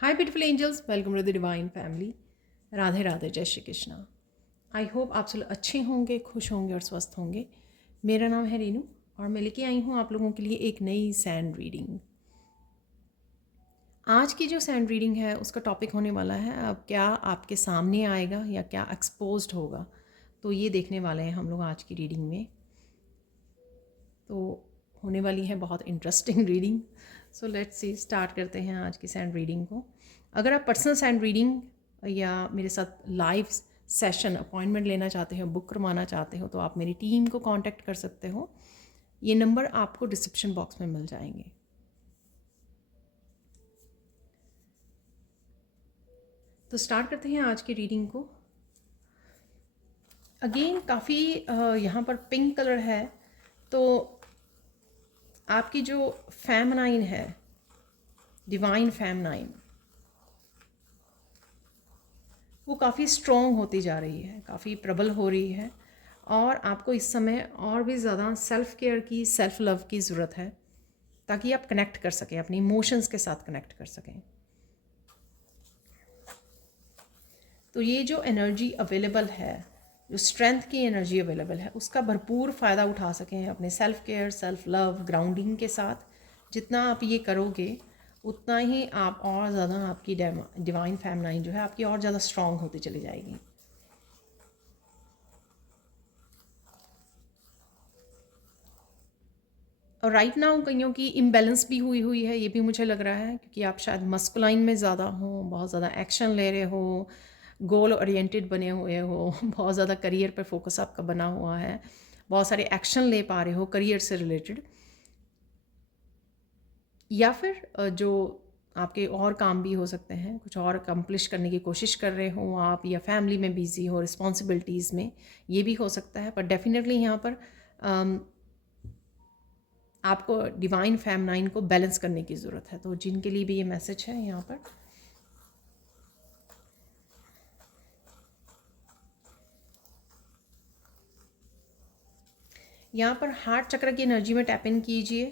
Hi beautiful angels, welcome to the divine family. Radhe Radhe, जय Shri Krishna. I hope आप सब अच्छे होंगे, खुश होंगे और स्वस्थ होंगे। मेरा नाम है रीनू और मैं लेके आई हूँ आप लोगों के लिए एक नई सैंड रीडिंग। आज की जो सैंड रीडिंग है उसका टॉपिक होने वाला है अब क्या आपके सामने आएगा या क्या एक्सपोज्ड होगा। तो ये देखने वाले हैं हम लोग आज की रीडिंग में। तो होने वाली है बहुत interesting reading. So let's see, start करते हैं आज की सैंड रीडिंग को। अगर आप पर्सनल सैंड रीडिंग या मेरे साथ लाइव सेशन अपॉइंटमेंट लेना चाहते हो, बुक करवाना चाहते हो, तो आप मेरी टीम को कांटेक्ट कर सकते हो। ये नंबर आपको डिस्क्रिप्शन बॉक्स में मिल जाएंगे। तो स्टार्ट करते हैं आज की रीडिंग को। अगेन काफ़ी यहाँ पर पिंक कलर है, तो आपकी जो फेमिनाइन है, डिवाइन फेमिनाइन, वो काफ़ी स्ट्रॉन्ग होती जा रही है, काफ़ी प्रबल हो रही है। और आपको इस समय और भी ज़्यादा सेल्फ़ केयर की, सेल्फ़ लव की ज़रूरत है, ताकि आप कनेक्ट कर सकें, अपनी इमोशंस के साथ कनेक्ट कर सकें। तो ये जो एनर्जी अवेलेबल है, जो स्ट्रेंथ की एनर्जी अवेलेबल है, उसका भरपूर फ़ायदा उठा सकें अपने self care, self love, grounding के साथ। जितना आप ये करोगे उतना ही आप और ज़्यादा, आपकी डिवाइन फेमिनाइन जो है आपकी और ज़्यादा स्ट्रॉन्ग होती चली जाएगी। और राइट नाउ कईयों की इम्बैलेंस भी हुई है, ये भी मुझे लग रहा है, क्योंकि आप शायद मस्कुलाइन में ज़्यादा हो, बहुत ज़्यादा एक्शन ले रहे हो, गोल ओरिएंटेड बने हुए हो, बहुत ज़्यादा करियर पर फोकस आपका बना हुआ है, बहुत सारे एक्शन ले पा रहे हो करियर से रिलेटेड, या फिर जो आपके और काम भी हो सकते हैं, कुछ और अकम्प्लिश करने की कोशिश कर रहे हो आप, या फैमिली में बिजी हो, रिस्पॉन्सिबिलिटीज़ में, ये भी हो सकता है। पर डेफिनेटली यहाँ पर आपको डिवाइन फेमिनाइन को बैलेंस करने की ज़रूरत है। तो जिनके लिए भी ये मैसेज है यहाँ पर, यहाँ पर हार्ट चक्र की एनर्जी में टैप इन कीजिए।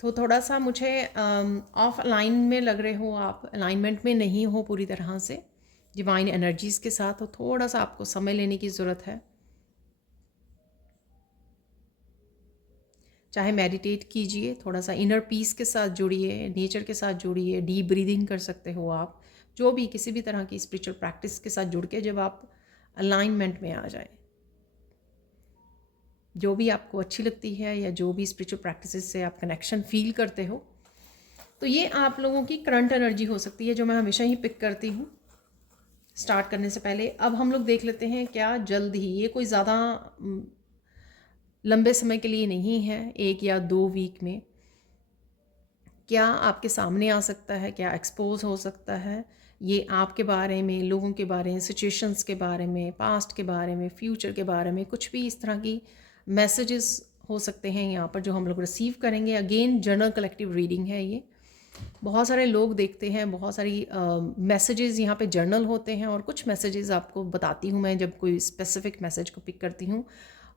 तो थोड़ा सा मुझे ऑफ अलाइन में लग रहे हो आप, अलाइनमेंट में नहीं हो पूरी तरह से डिवाइन एनर्जीज़ के साथ, तो थोड़ा सा आपको समय लेने की ज़रूरत है। चाहे मेडिटेट कीजिए, थोड़ा सा इनर पीस के साथ जुड़िए, नेचर के साथ जुड़िए, डीप ब्रीदिंग कर सकते हो आप, जो भी किसी भी तरह की स्पिरिचुअल प्रैक्टिस के साथ जुड़ के जब आप अलाइनमेंट में आ जाए, जो भी आपको अच्छी लगती है या जो भी स्पिरिचुअल प्रैक्टिसेस से आप कनेक्शन फील करते हो, तो ये आप लोगों की करंट एनर्जी हो सकती है, जो मैं हमेशा ही पिक करती हूँ स्टार्ट करने से पहले। अब हम लोग देख लेते हैं, क्या जल्द ही, ये कोई ज़्यादा लंबे समय के लिए नहीं है, 1 या 2 वीक में क्या आपके सामने आ सकता है, क्या एक्सपोज हो सकता है, ये आपके बारे में, लोगों के बारे में, सिचुएशंस के बारे में, पास्ट के बारे में, फ्यूचर के बारे में, कुछ भी इस तरह की मैसेजेस हो सकते हैं यहाँ पर जो हम लोग रिसीव करेंगे। अगेन जनरल कलेक्टिव रीडिंग है ये, बहुत सारे लोग देखते हैं, बहुत सारी मैसेजेस यहाँ पे जर्नल होते हैं, और कुछ मैसेजेस आपको बताती हूँ मैं जब कोई स्पेसिफिक मैसेज को पिक करती हूँ,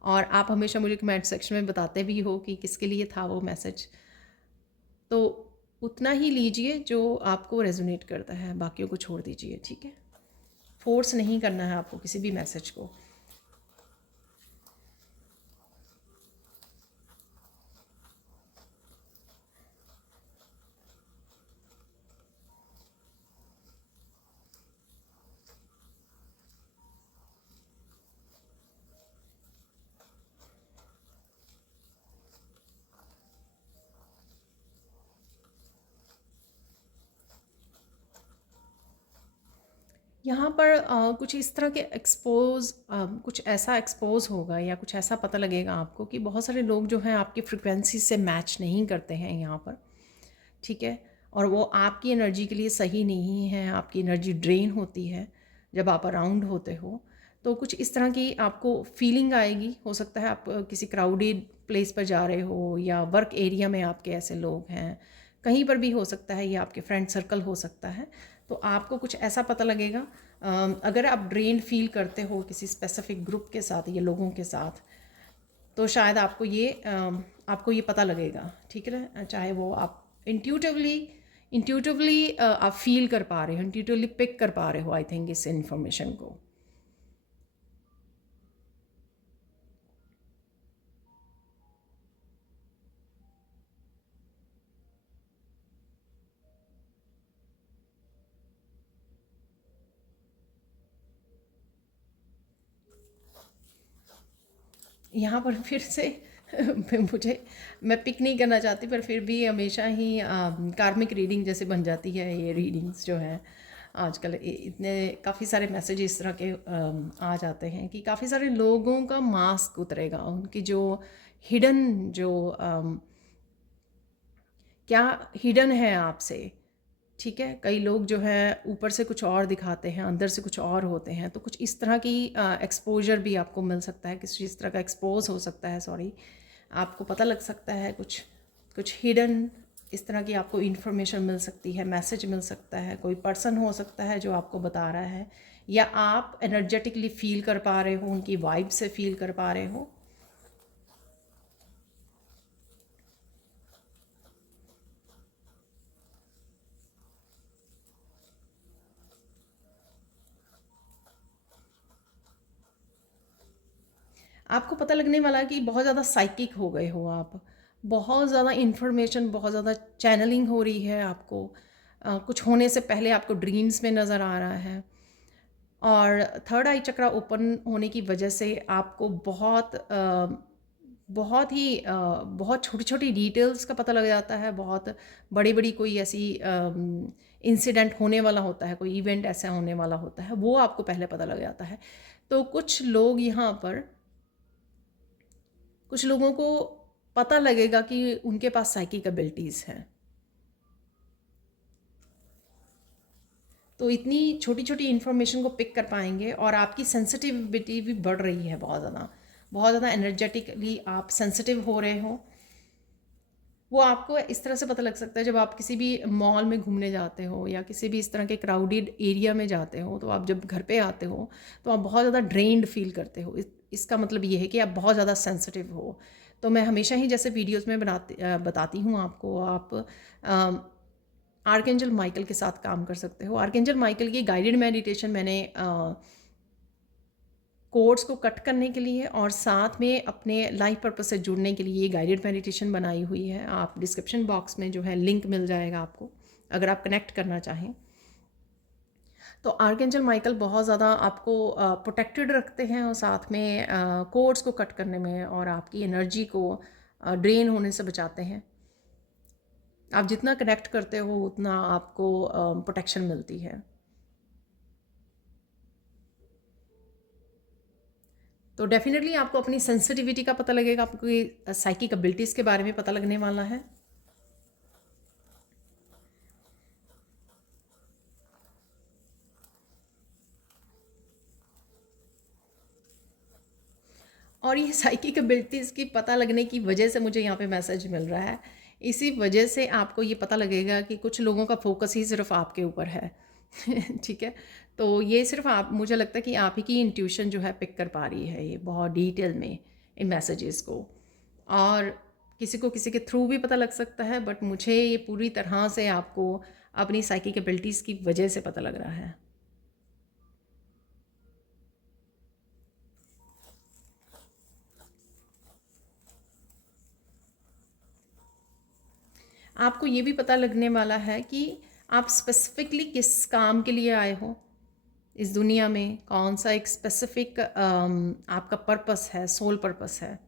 और आप हमेशा मुझे कमेंट सेक्शन में बताते भी हो कि किसके लिए था वो मैसेज। तो उतना ही लीजिए जो आपको रेजोनेट करता है, बाकियों को छोड़ दीजिए, ठीक है। फोर्स नहीं करना है आपको किसी भी मैसेज को। यहाँ पर कुछ इस तरह के कुछ ऐसा एक्सपोज होगा, या कुछ ऐसा पता लगेगा आपको कि बहुत सारे लोग जो हैं आपकी फ्रिक्वेंसी से मैच नहीं करते हैं यहाँ पर, ठीक है। और वो आपकी एनर्जी के लिए सही नहीं है, आपकी एनर्जी ड्रेन होती है जब आप अराउंड होते हो। तो कुछ इस तरह की आपको फीलिंग आएगी। हो सकता है आप किसी क्राउडेड प्लेस पर जा रहे हो, या वर्क एरिया में आपके ऐसे लोग हैं, कहीं पर भी हो सकता है, या आपके फ्रेंड सर्कल हो सकता है। तो आपको कुछ ऐसा पता लगेगा, अगर आप ड्रेन फील करते हो किसी स्पेसिफिक ग्रुप के साथ या लोगों के साथ, तो शायद आपको ये पता लगेगा, ठीक है ना। चाहे वो आप इंट्यूटिवली इंट्यूटिवली आप फील कर पा रहे हो, इंट्यूटिवली पिक कर पा रहे हो आई थिंक इस इंफॉर्मेशन को। यहाँ पर फिर से मुझे, मैं पिक नहीं करना चाहती पर फिर भी हमेशा ही कार्मिक रीडिंग जैसे बन जाती है ये रीडिंग्स जो हैं आजकल। इतने काफ़ी सारे मैसेज इस तरह के आ जाते हैं कि काफ़ी सारे लोगों का मास्क उतरेगा, उनकी जो हिडन जो क्या हिडन है आपसे, ठीक है। कई लोग जो है ऊपर से कुछ और दिखाते हैं, अंदर से कुछ और होते हैं। तो कुछ इस तरह की एक्सपोजर भी आपको मिल सकता है, किसी इस तरह का एक्सपोज हो सकता है, सॉरी, आपको पता लग सकता है कुछ कुछ हिडन इस तरह की आपको इन्फॉर्मेशन मिल सकती है, मैसेज मिल सकता है। कोई पर्सन हो सकता है जो आपको बता रहा है, या आप एनर्जेटिकली फील कर पा रहे हो, उनकी वाइब से फील कर पा रहे हो। आपको पता लगने वाला कि बहुत ज़्यादा साइकिक हो गए हो आप, बहुत ज़्यादा इन्फॉर्मेशन, बहुत ज़्यादा चैनलिंग हो रही है आपको। कुछ होने से पहले आपको ड्रीम्स में नज़र आ रहा है। और थर्ड आई चक्रा ओपन होने की वजह से आपको बहुत ही बहुत छोटी छोटी डिटेल्स का पता लग जाता है। बहुत बड़ी बड़ी कोई ऐसी इंसिडेंट होने वाला होता है, कोई इवेंट ऐसा होने वाला होता है, वो आपको पहले पता लग जाता है। तो कुछ लोग यहाँ पर, कुछ लोगों को पता लगेगा कि उनके पास साइकिक एबिलिटीज़ हैं। तो इतनी छोटी छोटी इन्फॉर्मेशन को पिक कर पाएंगे, और आपकी सेंसिटिविटी भी बढ़ रही है बहुत ज़्यादा एनर्जेटिकली आप सेंसिटिव हो रहे हो। वो आपको इस तरह से पता लग सकता है जब आप किसी भी मॉल में घूमने जाते हो या किसी भी इस तरह के क्राउडेड एरिया में जाते हो। तो आप जब घर पे आते हो तो आप बहुत ज़्यादा ड्रेन्ड फील करते हो। इसका मतलब ये है कि आप बहुत ज़्यादा सेंसिटिव हो। तो मैं हमेशा ही जैसे वीडियोज़ में बताती हूँ आपको, आप आर्कएंजल माइकल के साथ काम कर सकते हो। आर्कएंजल माइकल की गाइडेड मेडिटेशन मैंने कोड्स को कट करने के लिए और साथ में अपने लाइफ पर्पस से जुड़ने के लिए ये गाइडेड मेडिटेशन बनाई हुई है। आप डिस्क्रिप्शन बॉक्स में जो है लिंक मिल जाएगा आपको, अगर आप कनेक्ट करना चाहें। तो आर्कएंजल माइकल बहुत ज़्यादा आपको प्रोटेक्टेड रखते हैं, और साथ में कोड्स को कट करने में और आपकी एनर्जी को ड्रेन होने से बचाते हैं। आप जितना कनेक्ट करते हो उतना आपको प्रोटेक्शन मिलती है। तो डेफिनेटली आपको अपनी सेंसिटिविटी का पता लगेगा, आपको साइकिक एबिलिटीज़ के बारे में पता लगने वाला है। और ये साइकिक एबिलिटीज़ की पता लगने की वजह से मुझे यहाँ पे मैसेज मिल रहा है। इसी वजह से आपको ये पता लगेगा कि कुछ लोगों का फोकस ही सिर्फ आपके ऊपर है। ठीक है। तो ये सिर्फ आप, मुझे लगता है कि आप ही की इंट्यूशन जो है पिक कर पा रही है ये बहुत डिटेल में इन मैसेजेस को। और किसी को किसी के थ्रू भी पता लग सकता है, बट मुझे ये पूरी तरह से आपको अपनी साइकिक एबिलिटीज़ की वजह से पता लग रहा है। आपको ये भी पता लगने वाला है कि आप स्पेसिफिकली किस काम के लिए आए हो इस दुनिया में, कौन सा एक स्पेसिफिक आपका पर्पस है, सोल पर्पस है।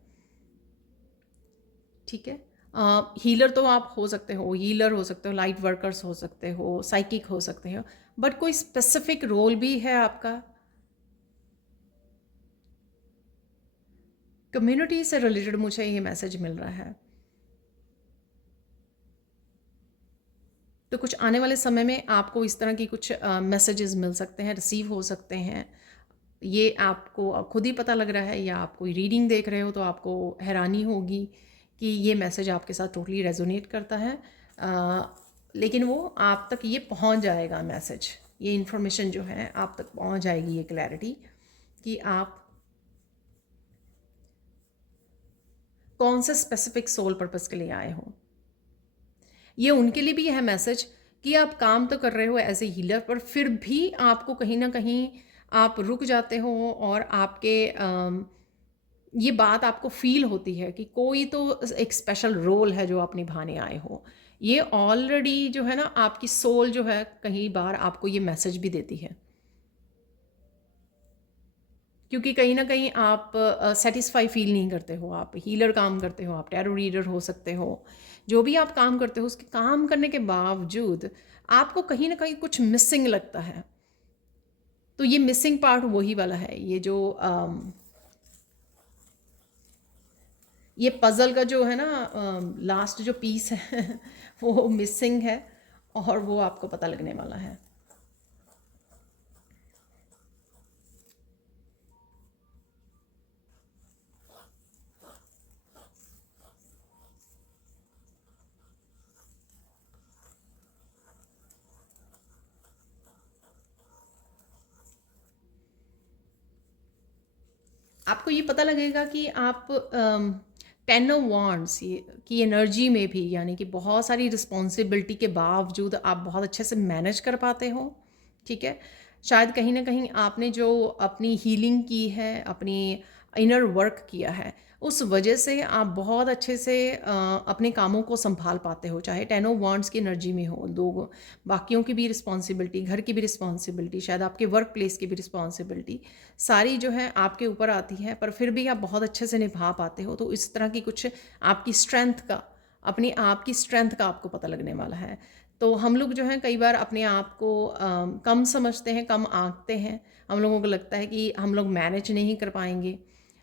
ठीक है। हीलर तो आप हो सकते हो, हीलर हो सकते हो, लाइट वर्कर्स हो सकते हो, साइकिक हो सकते हो, बट कोई स्पेसिफिक रोल भी है आपका। कम्युनिटी से रिलेटेड मुझे ये मैसेज मिल रहा है। तो कुछ आने वाले समय में आपको इस तरह की कुछ मैसेजेस मिल सकते हैं, रिसीव हो सकते हैं। ये आपको खुद ही पता लग रहा है, या आप कोई रीडिंग देख रहे हो तो आपको हैरानी होगी कि ये मैसेज आपके साथ टोटली रेजोनेट करता है। लेकिन वो आप तक ये पहुंच जाएगा मैसेज, ये इन्फॉर्मेशन जो है आप तक पहुंच जाएगी, ये क्लैरिटी कि आप कौन से स्पेसिफिक सोल पर्पस के लिए आए हो। ये उनके लिए भी है मैसेज कि आप काम तो कर रहे हो एज ए हीलर, पर फिर भी आपको कहीं ना कहीं आप रुक जाते हो और आपके ये बात आपको फील होती है कि कोई तो एक स्पेशल रोल है जो आप निभाने आए हो। ये ऑलरेडी जो है ना, आपकी सोल जो है कई बार आपको ये मैसेज भी देती है, क्योंकि कहीं ना कहीं आप सेटिस्फाई फील नहीं करते हो। आप हीलर काम करते हो, आप टैरो रीडर हो सकते हो, जो भी आप काम करते हो उसके काम करने के बावजूद आपको कहीं ना कहीं कुछ मिसिंग लगता है। तो ये मिसिंग पार्ट वही वाला है, ये जो ये पज़ल का जो है ना लास्ट जो पीस है वो मिसिंग है, और वो आपको पता लगने वाला है। आपको ये पता लगेगा कि आप 10 ऑफ वांड्स की एनर्जी में भी, यानी कि बहुत सारी रिस्पॉन्सिबिलिटी के बावजूद आप बहुत अच्छे से मैनेज कर पाते हो। ठीक है, शायद कहीं ना कहीं आपने जो अपनी हीलिंग की है, अपनी इनर वर्क किया है, उस वजह से आप बहुत अच्छे से अपने कामों को संभाल पाते हो। चाहे 10 ऑफ वांड्स की एनर्जी में हो, दो बाकियों की भी रिस्पॉन्सिबिलिटी, घर की भी रिस्पॉन्सिबिलिटी, शायद आपके वर्क प्लेस की भी रिस्पॉन्सिबिलिटी, सारी जो है आपके ऊपर आती है, पर फिर भी आप बहुत अच्छे से निभा पाते हो। तो इस तरह की कुछ आपकी स्ट्रेंथ का, अपनी आप की स्ट्रेंथ का आपको पता लगने वाला है। तो हम लोग जो हैं कई बार अपने आप को कम समझते हैं, कम आंकते हैं। हम लोगों को लगता है कि हम लोग मैनेज नहीं कर पाएंगे,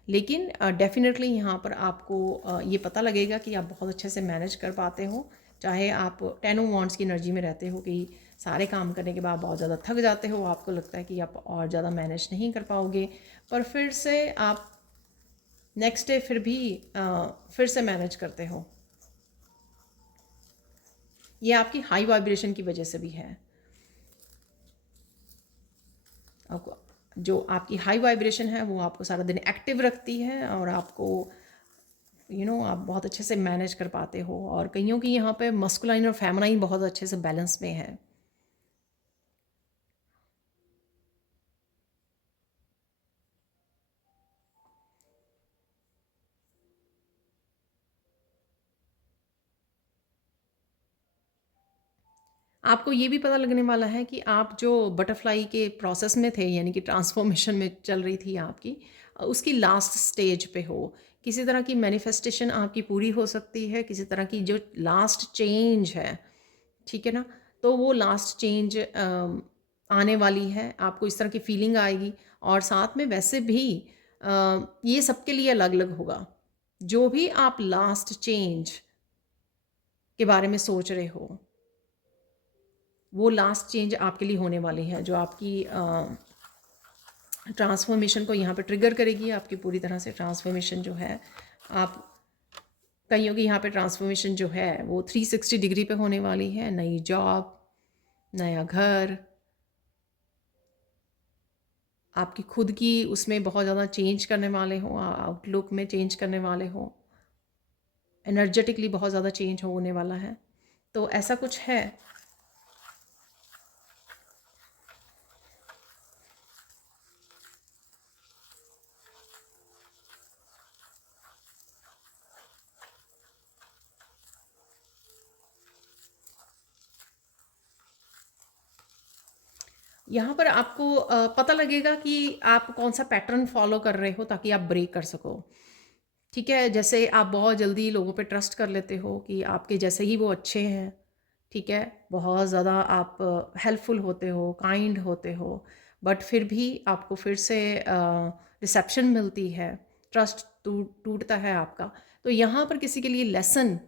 लेकिन डेफिनेटली यहाँ पर आपको ये पता लगेगा कि आप बहुत अच्छे से मैनेज कर पाते हो। चाहे आप 10 ऑफ वांड्स की एनर्जी में रहते हो कि सारे काम करने के बाद बहुत ज़्यादा थक जाते हो, आपको लगता है कि आप और ज़्यादा मैनेज नहीं कर पाओगे, पर फिर से आप नेक्स्ट डे फिर भी फिर से मैनेज करते हो। ये आपकी हाई वाइब्रेशन की वजह से भी है। आपको जो आपकी हाई वाइब्रेशन है वो आपको सारा दिन एक्टिव रखती है, और आपको आप बहुत अच्छे से मैनेज कर पाते हो। और कईयों की यहाँ पे मस्कुलाइन और फेमिनाइन बहुत अच्छे से बैलेंस में है। आपको ये भी पता लगने वाला है कि आप जो बटरफ्लाई के प्रोसेस में थे, यानी कि ट्रांसफॉर्मेशन में चल रही थी आपकी, उसकी लास्ट स्टेज पे हो। किसी तरह की मैनिफेस्टेशन आपकी पूरी हो सकती है, किसी तरह की जो लास्ट चेंज है, ठीक है ना, तो वो लास्ट चेंज आने वाली है। आपको इस तरह की फीलिंग आएगी। और साथ में वैसे भी ये सबके लिए अलग अलग होगा। जो भी आप लास्ट चेंज के बारे में सोच रहे हो, वो लास्ट चेंज आपके लिए होने वाली है, जो आपकी ट्रांसफॉर्मेशन को यहाँ पे ट्रिगर करेगी। आपकी पूरी तरह से ट्रांसफॉर्मेशन जो है, आप कईयों की यहाँ पे ट्रांसफॉर्मेशन जो है वो 360 डिग्री पे होने वाली है। नई जॉब, नया घर, आपकी खुद की उसमें बहुत ज़्यादा चेंज करने वाले हो, आउटलुक में चेंज करने वाले हो, एनर्जेटिकली बहुत ज़्यादा चेंज होने वाला है। तो ऐसा कुछ है। यहाँ पर आपको पता लगेगा कि आप कौन सा पैटर्न फॉलो कर रहे हो ताकि आप ब्रेक कर सको। ठीक है, जैसे आप बहुत जल्दी लोगों पे ट्रस्ट कर लेते हो कि आपके जैसे ही वो अच्छे हैं। ठीक है, बहुत ज़्यादा आप हेल्पफुल होते हो, काइंड होते हो, बट फिर भी आपको फिर से रिसेप्शन मिलती है, ट्रस्ट टूटता है आपका। तो यहाँ पर किसी के लिए लेसन,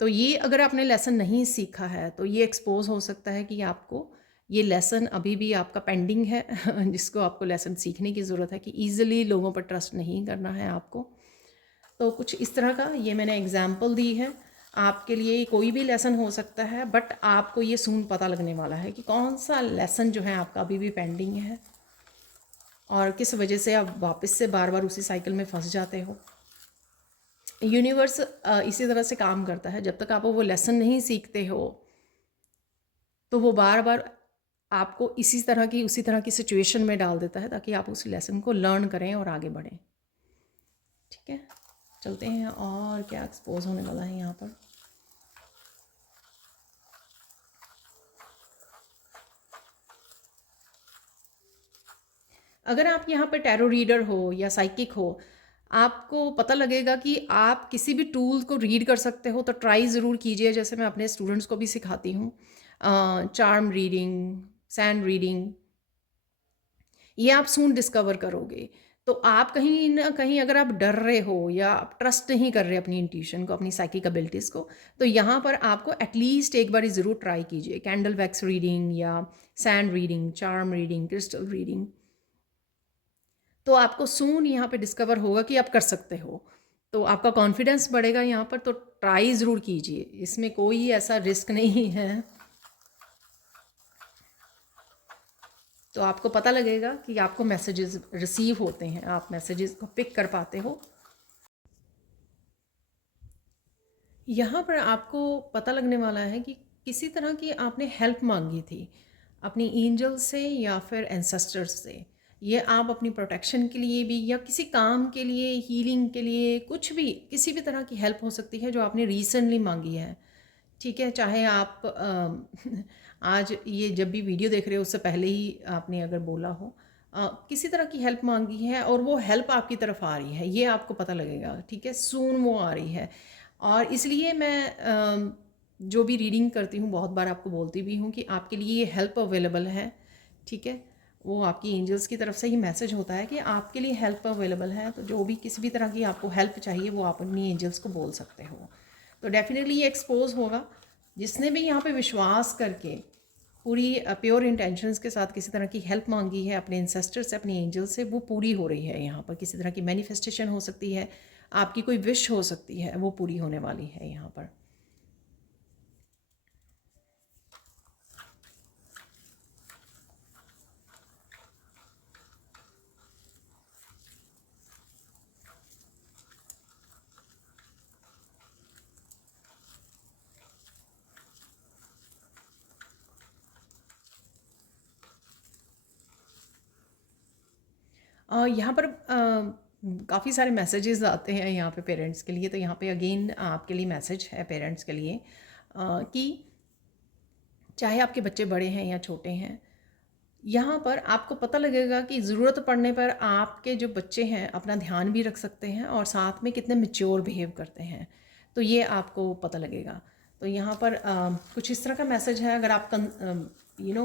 तो ये अगर आपने लेसन नहीं सीखा है तो ये एक्सपोज हो सकता है कि आपको ये लेसन अभी भी आपका पेंडिंग है जिसको आपको लेसन सीखने की ज़रूरत है कि ईज़िली लोगों पर ट्रस्ट नहीं करना है आपको। तो कुछ इस तरह का ये मैंने एग्जाम्पल दी है। आपके लिए कोई भी लेसन हो सकता है, बट आपको ये सून पता लगने वाला है कि कौन सा लेसन जो है आपका अभी भी पेंडिंग है, और किस वजह से आप वापस से बार बार उसी साइकिल में फंस जाते हो। यूनिवर्स इसी तरह से काम करता है। जब तक आप वो लेसन नहीं सीखते हो, तो वो बार बार आपको उसी तरह की सिचुएशन में डाल देता है ताकि आप उस लेसन को लर्न करें और आगे बढ़ें। ठीक है, चलते हैं और क्या एक्सपोज होने वाला है यहाँ पर। अगर आप यहाँ पे टैरो रीडर हो या साइकिक हो, आपको पता लगेगा कि आप किसी भी टूल को रीड कर सकते हो, तो ट्राई ज़रूर कीजिए। जैसे मैं अपने स्टूडेंट्स को भी सिखाती हूँ, चार्म रीडिंग, सैंड रीडिंग, ये आप सून डिस्कवर करोगे। तो आप कहीं ना कहीं अगर आप डर रहे हो या आप ट्रस्ट नहीं कर रहे अपनी इंट्यूशन को, अपनी साइकिक एबिलिटीज़ को, तो यहाँ पर आपको एटलीस्ट एक बार ज़रूर ट्राई कीजिए कैंडल वैक्स रीडिंग या sand reading, charm reading, crystal reading. तो आपको सून यहाँ पे डिस्कवर होगा कि आप कर सकते हो, तो आपका कॉन्फिडेंस बढ़ेगा यहाँ पर। तो ट्राई ज़रूर कीजिए, इसमें कोई ऐसा रिस्क नहीं है। तो आपको पता लगेगा कि आपको मैसेजेस रिसीव होते हैं, आप मैसेजेस को पिक कर पाते हो। यहाँ पर आपको पता लगने वाला है कि किसी तरह की आपने हेल्प मांगी थी अपनी एंजल से या फिर एंसेस्टर्स से। ये आप अपनी प्रोटेक्शन के लिए भी या किसी काम के लिए, हीलिंग के लिए, कुछ भी, किसी भी तरह की हेल्प हो सकती है जो आपने रिसेंटली मांगी है। ठीक है, चाहे आप आज ये जब भी वीडियो देख रहे हो उससे पहले ही आपने अगर बोला हो, किसी तरह की हेल्प मांगी है और वो हेल्प आपकी तरफ आ रही है, ये आपको पता लगेगा। ठीक है, सून वो आ रही है। और इसलिए मैं जो भी रीडिंग करती हूँ बहुत बार आपको बोलती भी हूँ कि आपके लिए ये हेल्प अवेलेबल है। ठीक है, वो आपकी एंजल्स की तरफ से ही मैसेज होता है कि आपके लिए हेल्प अवेलेबल है। तो जो भी किसी भी तरह की आपको हेल्प चाहिए वो आप अपनी एंजल्स को बोल सकते हो। तो डेफिनेटली ये एक्सपोज होगा। जिसने भी यहाँ पे विश्वास करके पूरी प्योर इंटेंशंस के साथ किसी तरह की हेल्प मांगी है अपने इंसेस्टर से, अपने एंजल से, वो पूरी हो रही है। यहाँ पर किसी तरह की मैनिफेस्टेशन हो सकती है, आपकी कोई विश हो सकती है, वो पूरी होने वाली है यहाँ पर। यहाँ पर काफ़ी सारे मैसेजेस आते हैं यहाँ पे पेरेंट्स के लिए। तो यहाँ पे अगेन आपके लिए मैसेज है पेरेंट्स के लिए, कि चाहे आपके बच्चे बड़े हैं या छोटे हैं, यहाँ पर आपको पता लगेगा कि ज़रूरत पड़ने पर आपके जो बच्चे हैं अपना ध्यान भी रख सकते हैं और साथ में कितने मैच्योर बिहेव करते हैं, तो ये आपको पता लगेगा। तो यहाँ पर कुछ इस तरह का मैसेज है। अगर आप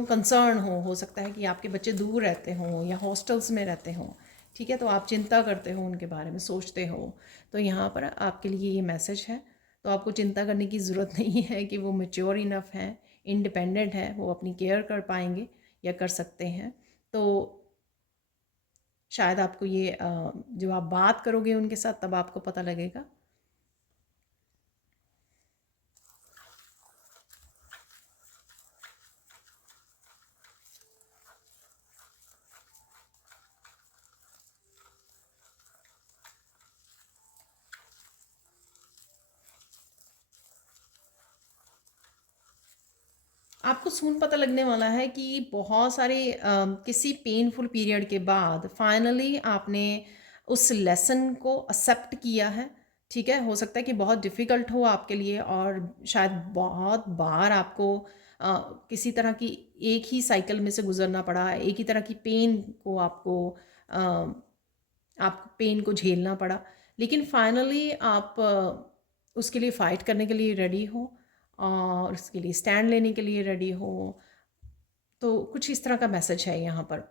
कंसर्न हो सकता है कि आपके बच्चे दूर रहते हों या हॉस्टल्स में रहते हों। ठीक है, तो आप चिंता करते हो, उनके बारे में सोचते हो, तो यहाँ पर आपके लिए ये मैसेज है। तो आपको चिंता करने की ज़रूरत नहीं है कि वो मैच्योर इनफ हैं, इंडिपेंडेंट हैं, वो अपनी केयर कर पाएंगे या कर सकते हैं। तो शायद आपको ये जब आप बात करोगे उनके साथ तब आपको पता लगेगा। आपको सून पता लगने वाला है कि बहुत सारे किसी पेनफुल पीरियड के बाद फाइनली आपने उस लेसन को एक्सेप्ट किया है। ठीक है, हो सकता है कि बहुत डिफ़िकल्ट हो आपके लिए और शायद बहुत बार आपको किसी तरह की एक ही साइकिल में से गुजरना पड़ा, एक ही तरह की पेन को आपको पेन को झेलना पड़ा। लेकिन फाइनली आप उसके लिए फ़ाइट करने के लिए रेडी हो और उसके लिए स्टैंड लेने के लिए रेडी हो। तो कुछ इस तरह का मैसेज है यहाँ पर।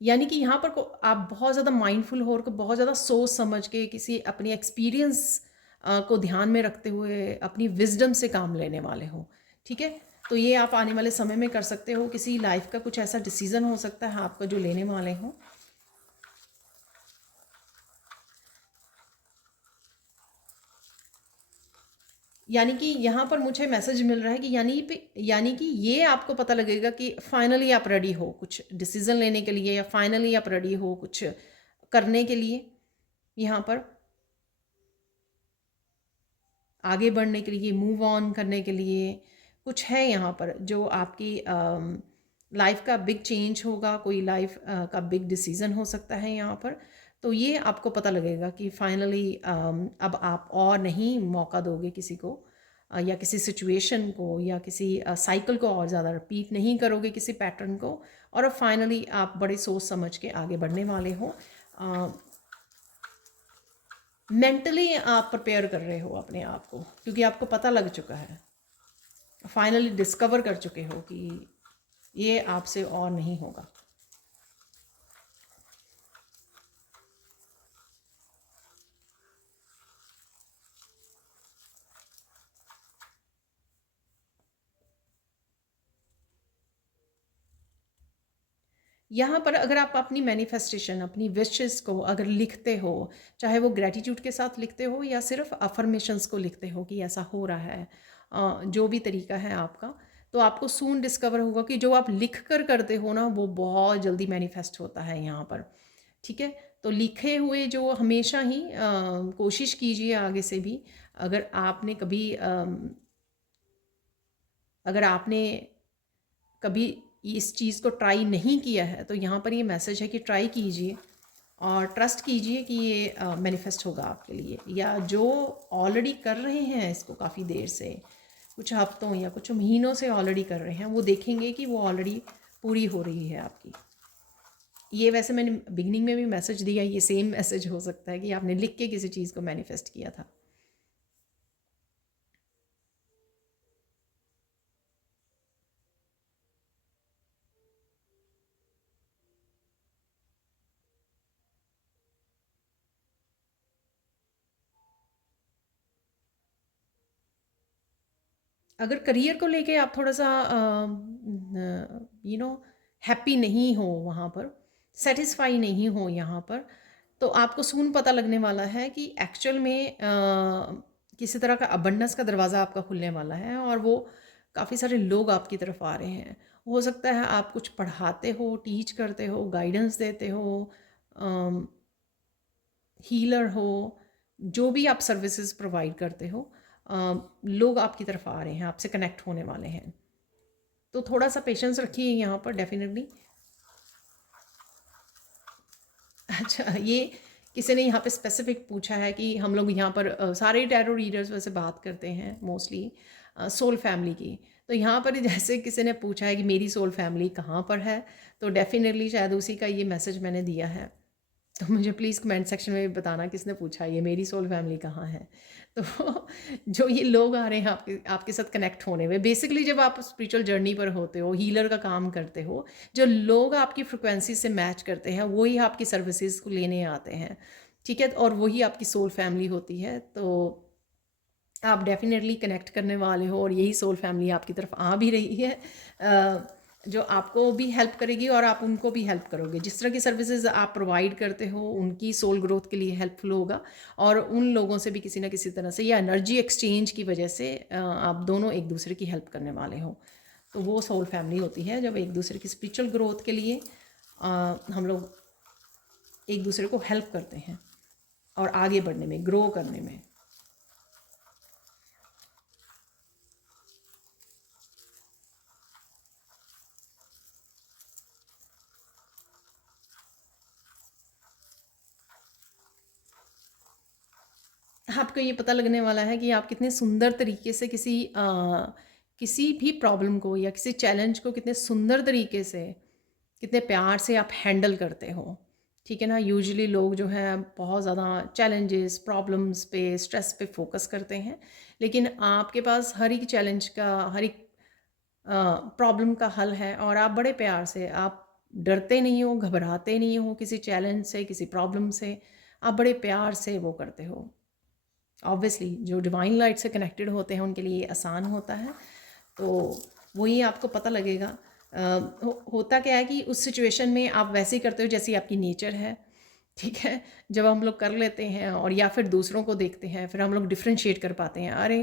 यानी कि यहाँ पर आप बहुत ज़्यादा माइंडफुल हो और बहुत ज़्यादा सोच समझ के किसी अपनी एक्सपीरियंस को ध्यान में रखते हुए अपनी विजडम से काम लेने वाले हो। ठीक है, तो ये आप आने वाले समय में कर सकते हो। किसी लाइफ का कुछ ऐसा डिसीज़न हो सकता है आपका जो लेने वाले हो। यानी कि यहाँ पर मुझे मैसेज मिल रहा है कि यानी कि ये आपको पता लगेगा कि फाइनली आप रेडी हो कुछ डिसीज़न लेने के लिए, या फाइनली आप रेडी हो कुछ करने के लिए। यहाँ पर आगे बढ़ने के लिए, मूव ऑन करने के लिए कुछ है यहाँ पर जो आपकी लाइफ का बिग चेंज होगा, कोई लाइफ का बिग डिसीज़न हो सकता है यहाँ पर। तो ये आपको पता लगेगा कि फाइनली अब आप और नहीं मौका दोगे किसी को या किसी सिचुएशन को या किसी साइकिल को और ज़्यादा रिपीट नहीं करोगे किसी पैटर्न को, और अब फाइनली आप बड़े सोच समझ के आगे बढ़ने वाले हो। मेंटली आप प्रिपेयर कर रहे हो अपने आप को, क्योंकि आपको पता लग चुका है, फाइनली डिस्कवर कर चुके हो कि ये आपसे और नहीं होगा। यहाँ पर अगर आप अपनी मैनिफेस्टेशन, अपनी विशेस को अगर लिखते हो, चाहे वो ग्रैटिट्यूड के साथ लिखते हो या सिर्फ अफर्मेशंस को लिखते हो कि ऐसा हो रहा है, जो भी तरीका है आपका, तो आपको सून डिस्कवर होगा कि जो आप लिख कर करते हो ना वो बहुत जल्दी मैनिफेस्ट होता है यहाँ पर। ठीक है, तो लिखे हुए जो हमेशा ही कोशिश कीजिए आगे से भी। अगर आपने कभी अगर आपने कभी इस चीज़ को ट्राई नहीं किया है तो यहाँ पर ये मैसेज है कि ट्राई कीजिए और ट्रस्ट कीजिए कि ये मैनिफेस्ट होगा आपके लिए। या जो ऑलरेडी कर रहे हैं इसको काफ़ी देर से, कुछ हफ्तों या कुछ महीनों से ऑलरेडी कर रहे हैं, वो देखेंगे कि वो ऑलरेडी पूरी हो रही है आपकी। ये वैसे मैंने बिगनिंग में भी मैसेज दिया, ये सेम मैसेज हो सकता है कि आपने लिख के किसी चीज़ को मैनिफेस्ट किया था। अगर करियर को लेके आप थोड़ा सा हैप्पी नहीं हो, वहाँ पर सेटिस्फाई नहीं हो यहाँ पर, तो आपको सून पता लगने वाला है कि एक्चुअल में किसी तरह का अबंडेंस का दरवाज़ा आपका खुलने वाला है और वो काफ़ी सारे लोग आपकी तरफ आ रहे हैं। हो सकता है आप कुछ पढ़ाते हो, टीच करते हो, गाइडेंस देते हो, हीलर हो, जो भी आप सर्विसेज प्रोवाइड करते हो, लोग आपकी तरफ आ रहे हैं, आपसे कनेक्ट होने वाले हैं। तो थोड़ा सा पेशेंस रखिए यहाँ पर डेफिनेटली। अच्छा, ये किसी ने यहाँ पे स्पेसिफिक पूछा है कि हम लोग यहाँ पर सारे टैरो रीडर्स वैसे बात करते हैं मोस्टली सोल फैमिली की। तो यहाँ पर जैसे किसी ने पूछा है कि मेरी सोल फैमिली कहाँ पर है, तो डेफिनेटली शायद उसी का ये मैसेज मैंने दिया है। तो मुझे प्लीज़ कमेंट सेक्शन में भी बताना किसने पूछा ये मेरी सोल फैमिली कहाँ है। तो जो ये लोग आ रहे हैं आपके आपके साथ कनेक्ट होने में, बेसिकली जब आप स्पिरिचुअल जर्नी पर होते हो, हीलर का काम करते हो, जो लोग आपकी फ्रिक्वेंसी से मैच करते हैं वही आपकी सर्विसेज को लेने आते हैं। ठीक है, और वही आपकी सोल फैमिली होती है। तो आप डेफिनेटली कनेक्ट करने वाले हो और यही सोल फैमिली आपकी तरफ आ भी रही है, जो आपको भी हेल्प करेगी और आप उनको भी हेल्प करोगे। जिस तरह की सर्विसेज आप प्रोवाइड करते हो उनकी सोल ग्रोथ के लिए हेल्पफुल होगा, और उन लोगों से भी किसी ना किसी तरह से या एनर्जी एक्सचेंज की वजह से आप दोनों एक दूसरे की हेल्प करने वाले हो। तो वो सोल फैमिली होती है जब एक दूसरे की स्पिरिचुअल ग्रोथ के लिए हम लोग एक दूसरे को हेल्प करते हैं और आगे बढ़ने में, ग्रो करने में। आपको ये पता लगने वाला है कि आप कितने सुंदर तरीके से किसी भी प्रॉब्लम को या किसी चैलेंज को कितने सुंदर तरीके से, कितने प्यार से आप हैंडल करते हो। ठीक है ना, यूजुअली लोग जो हैं बहुत ज़्यादा चैलेंजेस, प्रॉब्लम्स पे, स्ट्रेस पे फोकस करते हैं, लेकिन आपके पास हर एक चैलेंज का, हर एक प्रॉब्लम का हल है, और आप बड़े प्यार से, आप डरते नहीं हो, घबराते नहीं हो किसी चैलेंज से, किसी प्रॉब्लम से, आप बड़े प्यार से वो करते हो। ऑब्वियसली जो डिवाइन लाइट से कनेक्टेड होते हैं उनके लिए आसान होता है। तो वही आपको पता लगेगा। होता क्या है कि उस सिचुएशन में आप वैसे ही करते हो जैसी आपकी नेचर है। ठीक है, जब हम लोग कर लेते हैं और या फिर दूसरों को देखते हैं, फिर हम लोग डिफ्रेंशिएट कर पाते हैं, अरे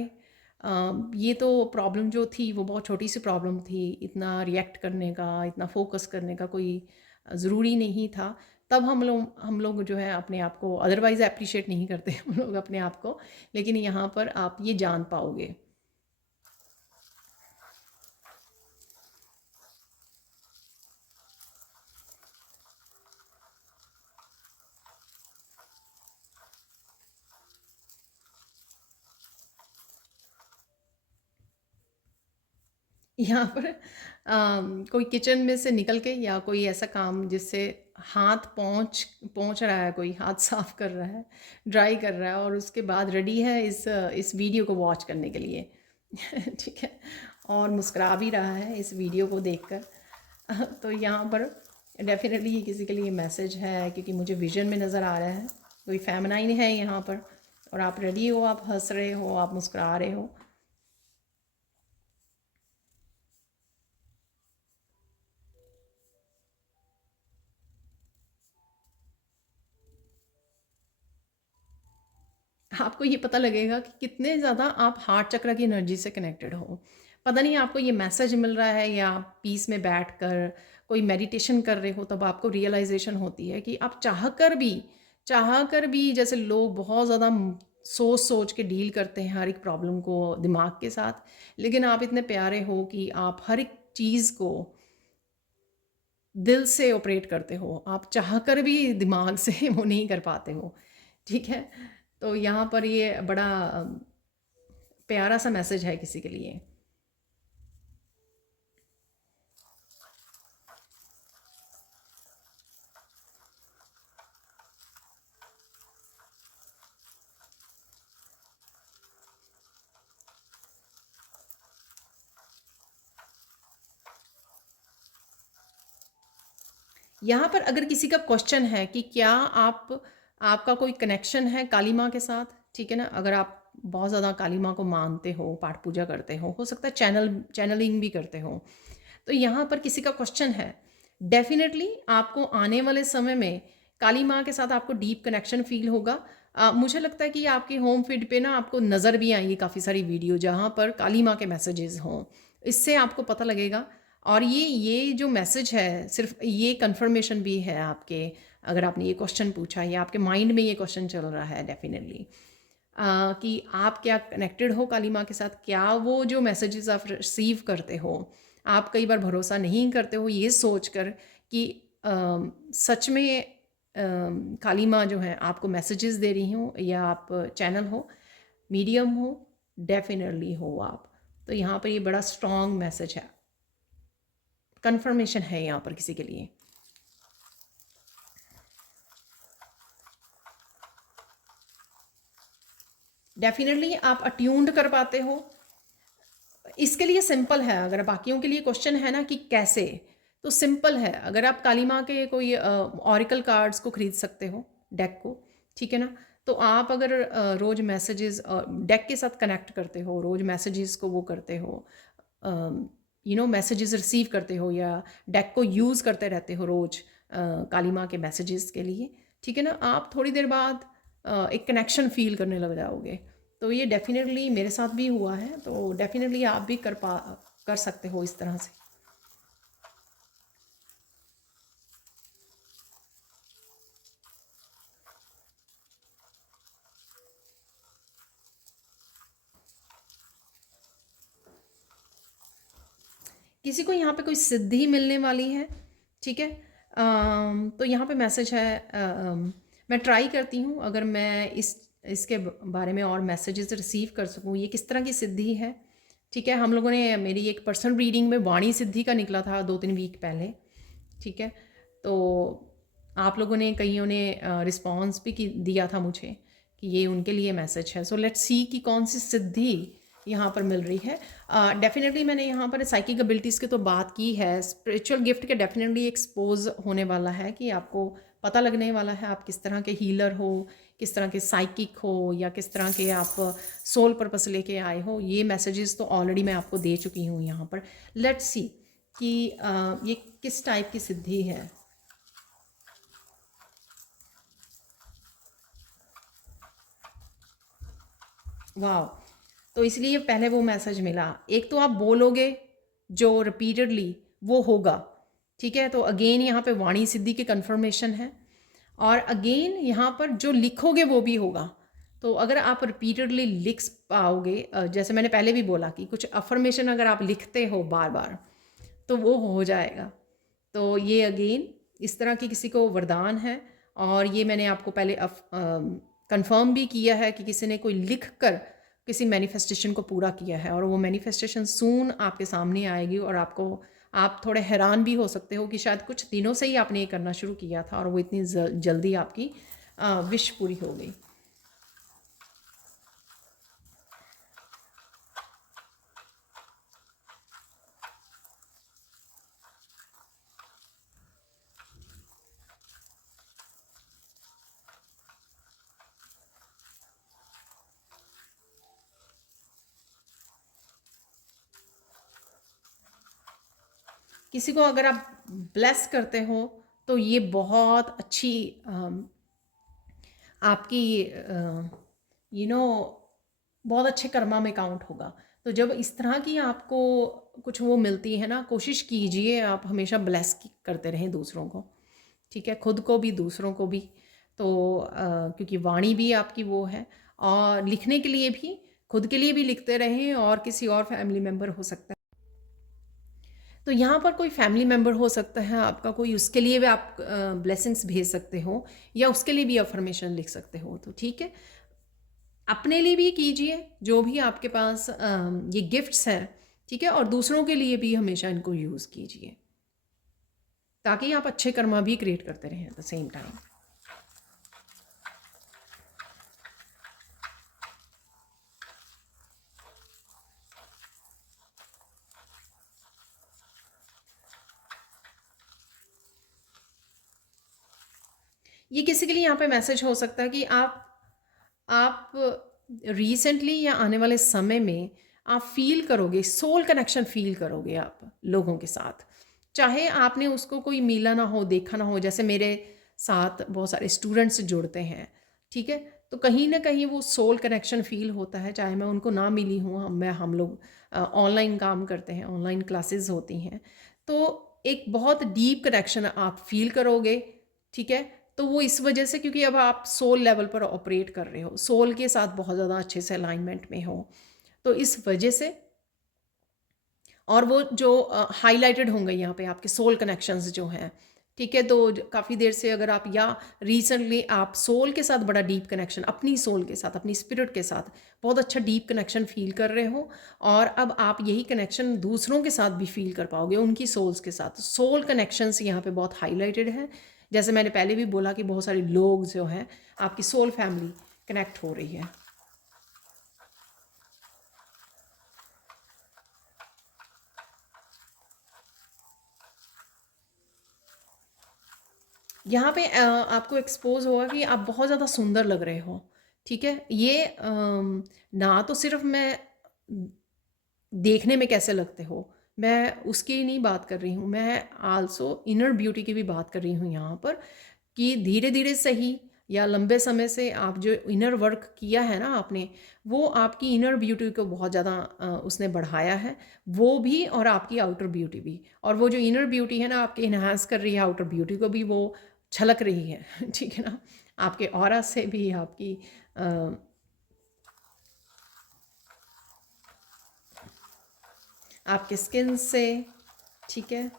ये तो प्रॉब्लम जो थी वो बहुत छोटी सी प्रॉब्लम थी, इतना रिएक्ट करने का, इतना फोकस करने का कोई ज़रूरी नहीं था। तब हम लोग जो है अपने आप को अदरवाइज़ अप्रिशिएट नहीं करते हम लोग अपने आप को, लेकिन यहाँ पर आप ये जान पाओगे। यहाँ पर कोई किचन में से निकल के या कोई ऐसा काम जिससे हाथ पहुँच पहुँच रहा है, कोई हाथ साफ कर रहा है, ड्राई कर रहा है और उसके बाद रेडी है इस वीडियो को वॉच करने के लिए ठीक है, और मुस्कुरा भी रहा है इस वीडियो को देखकर तो यहाँ पर डेफिनेटली ये किसी के लिए मैसेज है, क्योंकि मुझे विजन में नज़र आ रहा है कोई फेमिनाइन है यहाँ पर, और आप रेडी हो, आप हंस रहे हो, आप मुस्कुरा रहे हो। आपको ये पता लगेगा कि कितने ज़्यादा आप हार्ट चक्र की एनर्जी से कनेक्टेड हो। पता नहीं आपको ये मैसेज मिल रहा है या आप पीस में बैठकर कोई मेडिटेशन कर रहे हो, तब आपको रियलाइजेशन होती है कि आप चाह कर भी जैसे लोग बहुत ज़्यादा सोच सोच के डील करते हैं हर एक प्रॉब्लम को दिमाग के साथ, लेकिन आप इतने प्यारे हो कि आप हर एक चीज़ को दिल से ऑपरेट करते हो, आप चाहकर भी दिमाग से वो नहीं कर पाते हो, ठीक है? तो यहाँ पर ये बड़ा प्यारा सा मैसेज है किसी के लिए। यहाँ पर अगर किसी का क्वेश्चन है कि क्या आपका कोई कनेक्शन है काली माँ के साथ, ठीक है ना? अगर आप बहुत ज़्यादा काली माँ को मानते हो, पाठ पूजा करते हो सकता है चैनलिंग भी करते हो, तो यहाँ पर किसी का क्वेश्चन है, डेफिनेटली आपको आने वाले समय में काली माँ के साथ आपको डीप कनेक्शन फील होगा। मुझे लगता है कि आपके होम फीड पे ना आपको नज़र भी आएंगी काफ़ी सारी वीडियो जहाँ पर काली माँ के मैसेजेस हों, इससे आपको पता लगेगा। और ये जो मैसेज है सिर्फ ये कंफर्मेशन भी है आपके, अगर आपने ये क्वेश्चन पूछा या आपके माइंड में ये क्वेश्चन चल रहा है डेफिनेटली कि आप क्या कनेक्टेड हो काली माँ के साथ, क्या वो जो मैसेजेस आप रिसीव करते हो, आप कई बार भरोसा नहीं करते हो ये सोच कर कि सच में काली माँ जो है आपको मैसेजेस दे रही हो, या आप चैनल हो, मीडियम हो, डेफिनेटली हो आप। तो यहाँ पर ये बड़ा स्ट्रॉन्ग मैसेज है, कंफर्मेशन है यहाँ पर किसी के लिए। डेफिनेटली आप अट्यून्ड कर पाते हो, इसके लिए सिंपल है। अगर बाकियों के लिए क्वेश्चन है ना कि कैसे, तो सिंपल है। अगर आप काली माँ के कोई ऑरिकल कार्ड्स को खरीद सकते हो, डेक को, ठीक है ना? तो आप अगर रोज़ मैसेजेस डेक के साथ कनेक्ट करते हो, रोज़ मैसेजेस को वो करते हो, मैसेजेस रिसीव करते हो, या डेक को यूज़ करते रहते हो रोज़ काली माँ के मैसेजेस के लिए, ठीक है ना? आप थोड़ी देर बाद एक कनेक्शन फील करने लग जाओगे। तो ये डेफिनेटली मेरे साथ भी हुआ है, तो डेफिनेटली आप भी कर सकते हो इस तरह से। किसी को यहाँ पे कोई सिद्धि मिलने वाली है, ठीक है? तो यहाँ पे मैसेज है, मैं ट्राई करती हूँ अगर मैं इसके बारे में और मैसेजेस रिसीव कर सकूँ, ये किस तरह की सिद्धि है, ठीक है? हम लोगों ने, मेरी एक पर्सनल रीडिंग में वाणी सिद्धि का निकला था 2-3 वीक पहले, ठीक है? तो आप लोगों ने, कईयों ने रिस्पॉन्स भी दिया था मुझे कि ये उनके लिए मैसेज है। सो लेट्स सी कि कौन सी सिद्धि यहाँ पर मिल रही है। डेफिनेटली मैंने यहाँ पर साइकिक एबिलिटीज़ की तो बात की है, स्पिरिचुअल गिफ्ट के डेफिनेटली एक्सपोज होने वाला है कि आपको पता लगने वाला है आप किस तरह के हीलर हो, किस तरह के साइकिक हो, या किस तरह के आप सोल पर्पस लेके आए हो। ये मैसेजेस तो ऑलरेडी मैं आपको दे चुकी हूँ यहाँ पर। लेट्स सी कि ये किस टाइप की सिद्धि है। वाह, तो इसलिए पहले वो मैसेज मिला। एक तो आप बोलोगे जो रिपीटेडली वो होगा, ठीक है? तो अगेन यहाँ पे वाणी सिद्धि की कंफर्मेशन है। और अगेन यहाँ पर जो लिखोगे वो भी होगा। तो अगर आप रिपीटेडली लिख पाओगे, जैसे मैंने पहले भी बोला कि कुछ अफर्मेशन अगर आप लिखते हो बार बार तो वो हो जाएगा। तो ये अगेन इस तरह की किसी को वरदान है, और ये मैंने आपको पहले कंफर्म भी किया है कि किसी ने कोई लिख कर किसी मैनिफेस्टेशन को पूरा किया है, और वो मैनिफेस्टेशन सून आपके सामने आएगी, और आप थोड़े हैरान भी हो सकते हो कि शायद कुछ दिनों से ही आपने ये करना शुरू किया था और वो इतनी जल्दी आपकी विश पूरी हो गई। किसी को अगर आप ब्लेस करते हो तो ये बहुत अच्छी आपकी बहुत अच्छे कर्मा में काउंट होगा। तो जब इस तरह की आपको कुछ वो मिलती है ना, कोशिश कीजिए आप हमेशा ब्लेस करते रहें दूसरों को, ठीक है, खुद को भी दूसरों को भी। तो क्योंकि वाणी भी आपकी वो है, और लिखने के लिए भी खुद के लिए भी लिखते रहें, और किसी और फैमिली मेम्बर हो सकता है, तो यहाँ पर कोई फैमिली मेम्बर हो सकता है आपका कोई, उसके लिए भी आप ब्लेसिंग्स भेज सकते हो, या उसके लिए भी अफर्मेशन लिख सकते हो। तो ठीक है, अपने लिए भी कीजिए जो भी आपके पास ये गिफ्ट्स हैं, ठीक है, और दूसरों के लिए भी हमेशा इनको यूज़ कीजिए, ताकि आप अच्छे कर्मा भी क्रिएट करते रहें एट द सेम टाइम। ये किसी के लिए यहाँ पे मैसेज हो सकता है कि आप रिसेंटली या आने वाले समय में आप फील करोगे, सोल कनेक्शन फील करोगे आप लोगों के साथ, चाहे आपने उसको कोई मिला ना हो, देखा ना हो। जैसे मेरे साथ बहुत सारे स्टूडेंट्स जुड़ते हैं, ठीक है, तो कहीं ना कहीं वो सोल कनेक्शन फील होता है, चाहे मैं उनको ना मिली हूँ। हम लोग ऑनलाइन काम करते हैं, ऑनलाइन क्लासेस होती हैं, तो एक बहुत डीप कनेक्शन आप फील करोगे, ठीक है। तो वो इस वजह से क्योंकि अब आप सोल लेवल पर ऑपरेट कर रहे हो, सोल के साथ बहुत ज़्यादा अच्छे से अलाइनमेंट में हो, तो इस वजह से, और वो जो हाईलाइटेड होंगे यहाँ पे आपके सोल कनेक्शंस जो हैं, ठीक है। तो काफ़ी देर से अगर आप, या रिसेंटली आप सोल के साथ बड़ा डीप कनेक्शन, अपनी सोल के साथ, अपनी स्पिरिट के साथ बहुत अच्छा डीप कनेक्शन फील कर रहे हो, और अब आप यही कनेक्शन दूसरों के साथ भी फील कर पाओगे, उनकी सोल्स के साथ। सोल कनेक्शंस यहाँ पे बहुत हाईलाइटेड हैं। जैसे मैंने पहले भी बोला कि बहुत सारे लोग जो हैं, आपकी सोल फैमिली कनेक्ट हो रही है। यहाँ पे आपको एक्सपोज होगा कि आप बहुत ज़्यादा सुंदर लग रहे हो, ठीक है। ये ना तो सिर्फ मैं देखने में कैसे लगते हो, मैं उसकी नहीं बात कर रही हूँ, मैं आल्सो इनर ब्यूटी की भी बात कर रही हूँ यहाँ पर, कि धीरे धीरे सही या लंबे समय से आप जो इनर वर्क किया है ना आपने, वो आपकी इनर ब्यूटी को बहुत ज़्यादा उसने बढ़ाया है, वो भी और आपकी आउटर ब्यूटी भी। और वो जो इनर ब्यूटी है ना आपके इन्हांस कर रही है आउटर ब्यूटी को भी, वो छलक रही है ठीक है ना, आपके ऑरा से भी, आपकी आपके स्किन से, ठीक है,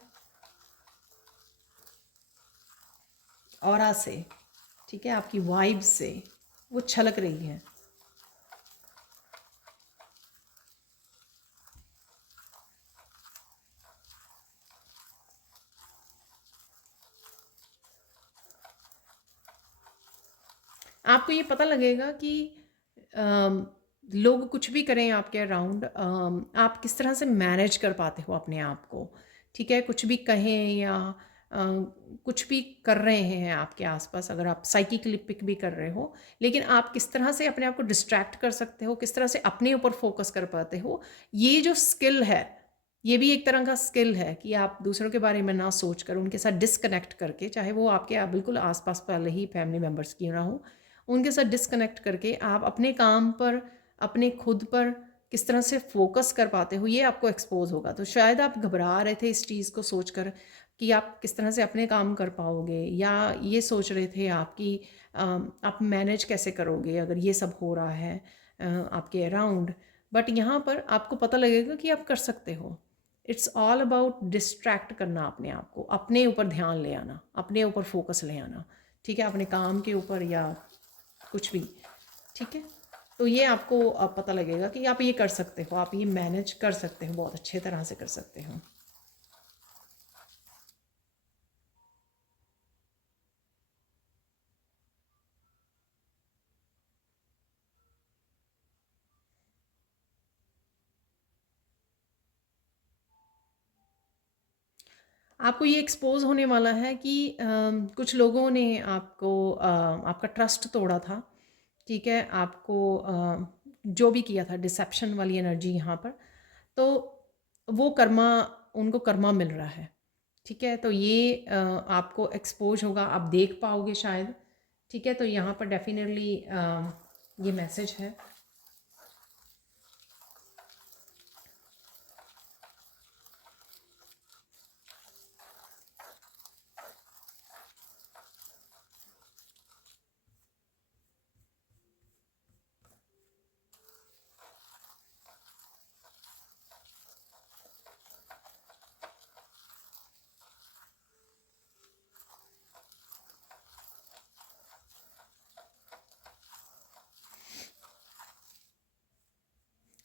ऑरा से, ठीक है, आपकी वाइब से वो छलक रही है। आपको ये पता लगेगा कि लोग कुछ भी करें आपके अराउंड, आप किस तरह से मैनेज कर पाते हो अपने आप को, ठीक है। कुछ भी कहें या कुछ भी कर रहे हैं आपके आसपास, अगर आप साइकिकली पिक भी कर रहे हो, लेकिन आप किस तरह से अपने आप को डिस्ट्रैक्ट कर सकते हो, किस तरह से अपने ऊपर फोकस कर पाते हो, ये जो स्किल है, ये भी एक तरह का स्किल है कि आप दूसरों के बारे में ना सोच कर उनके साथ डिस्कनेक्ट करके, चाहे वो आपके बिल्कुल आसपास वाले ही फैमिली मेम्बर्स क्यों ना हो, उनके साथ डिस्कनेक्ट करके आप अपने काम पर, अपने खुद पर किस तरह से फोकस कर पाते हो, ये आपको एक्सपोज होगा। तो शायद आप घबरा रहे थे इस चीज़ को सोचकर, कि आप किस तरह से अपने काम कर पाओगे, या ये सोच रहे थे आपकी आप मैनेज कैसे करोगे अगर ये सब हो रहा है आपके अराउंड। बट यहाँ पर आपको पता लगेगा कि आप कर सकते हो। इट्स ऑल अबाउट डिस्ट्रैक्ट करना अपने आप को, अपने ऊपर ध्यान ले आना, अपने ऊपर फोकस ले आना, ठीक है, अपने काम के ऊपर या कुछ भी, ठीक है। तो ये आपको अब पता लगेगा कि आप ये कर सकते हो, आप ये मैनेज कर सकते हो, बहुत अच्छे तरह से कर सकते हो। आपको ये एक्सपोज होने वाला है कि कुछ लोगों ने आपको आपका ट्रस्ट तोड़ा था, ठीक है, आपको जो भी किया था, डिसेप्शन वाली एनर्जी यहाँ पर, तो वो कर्मा, उनको कर्मा मिल रहा है, ठीक है। तो ये आपको एक्सपोज होगा, आप देख पाओगे शायद, ठीक है। तो यहाँ पर डेफिनेटली ये मैसेज है।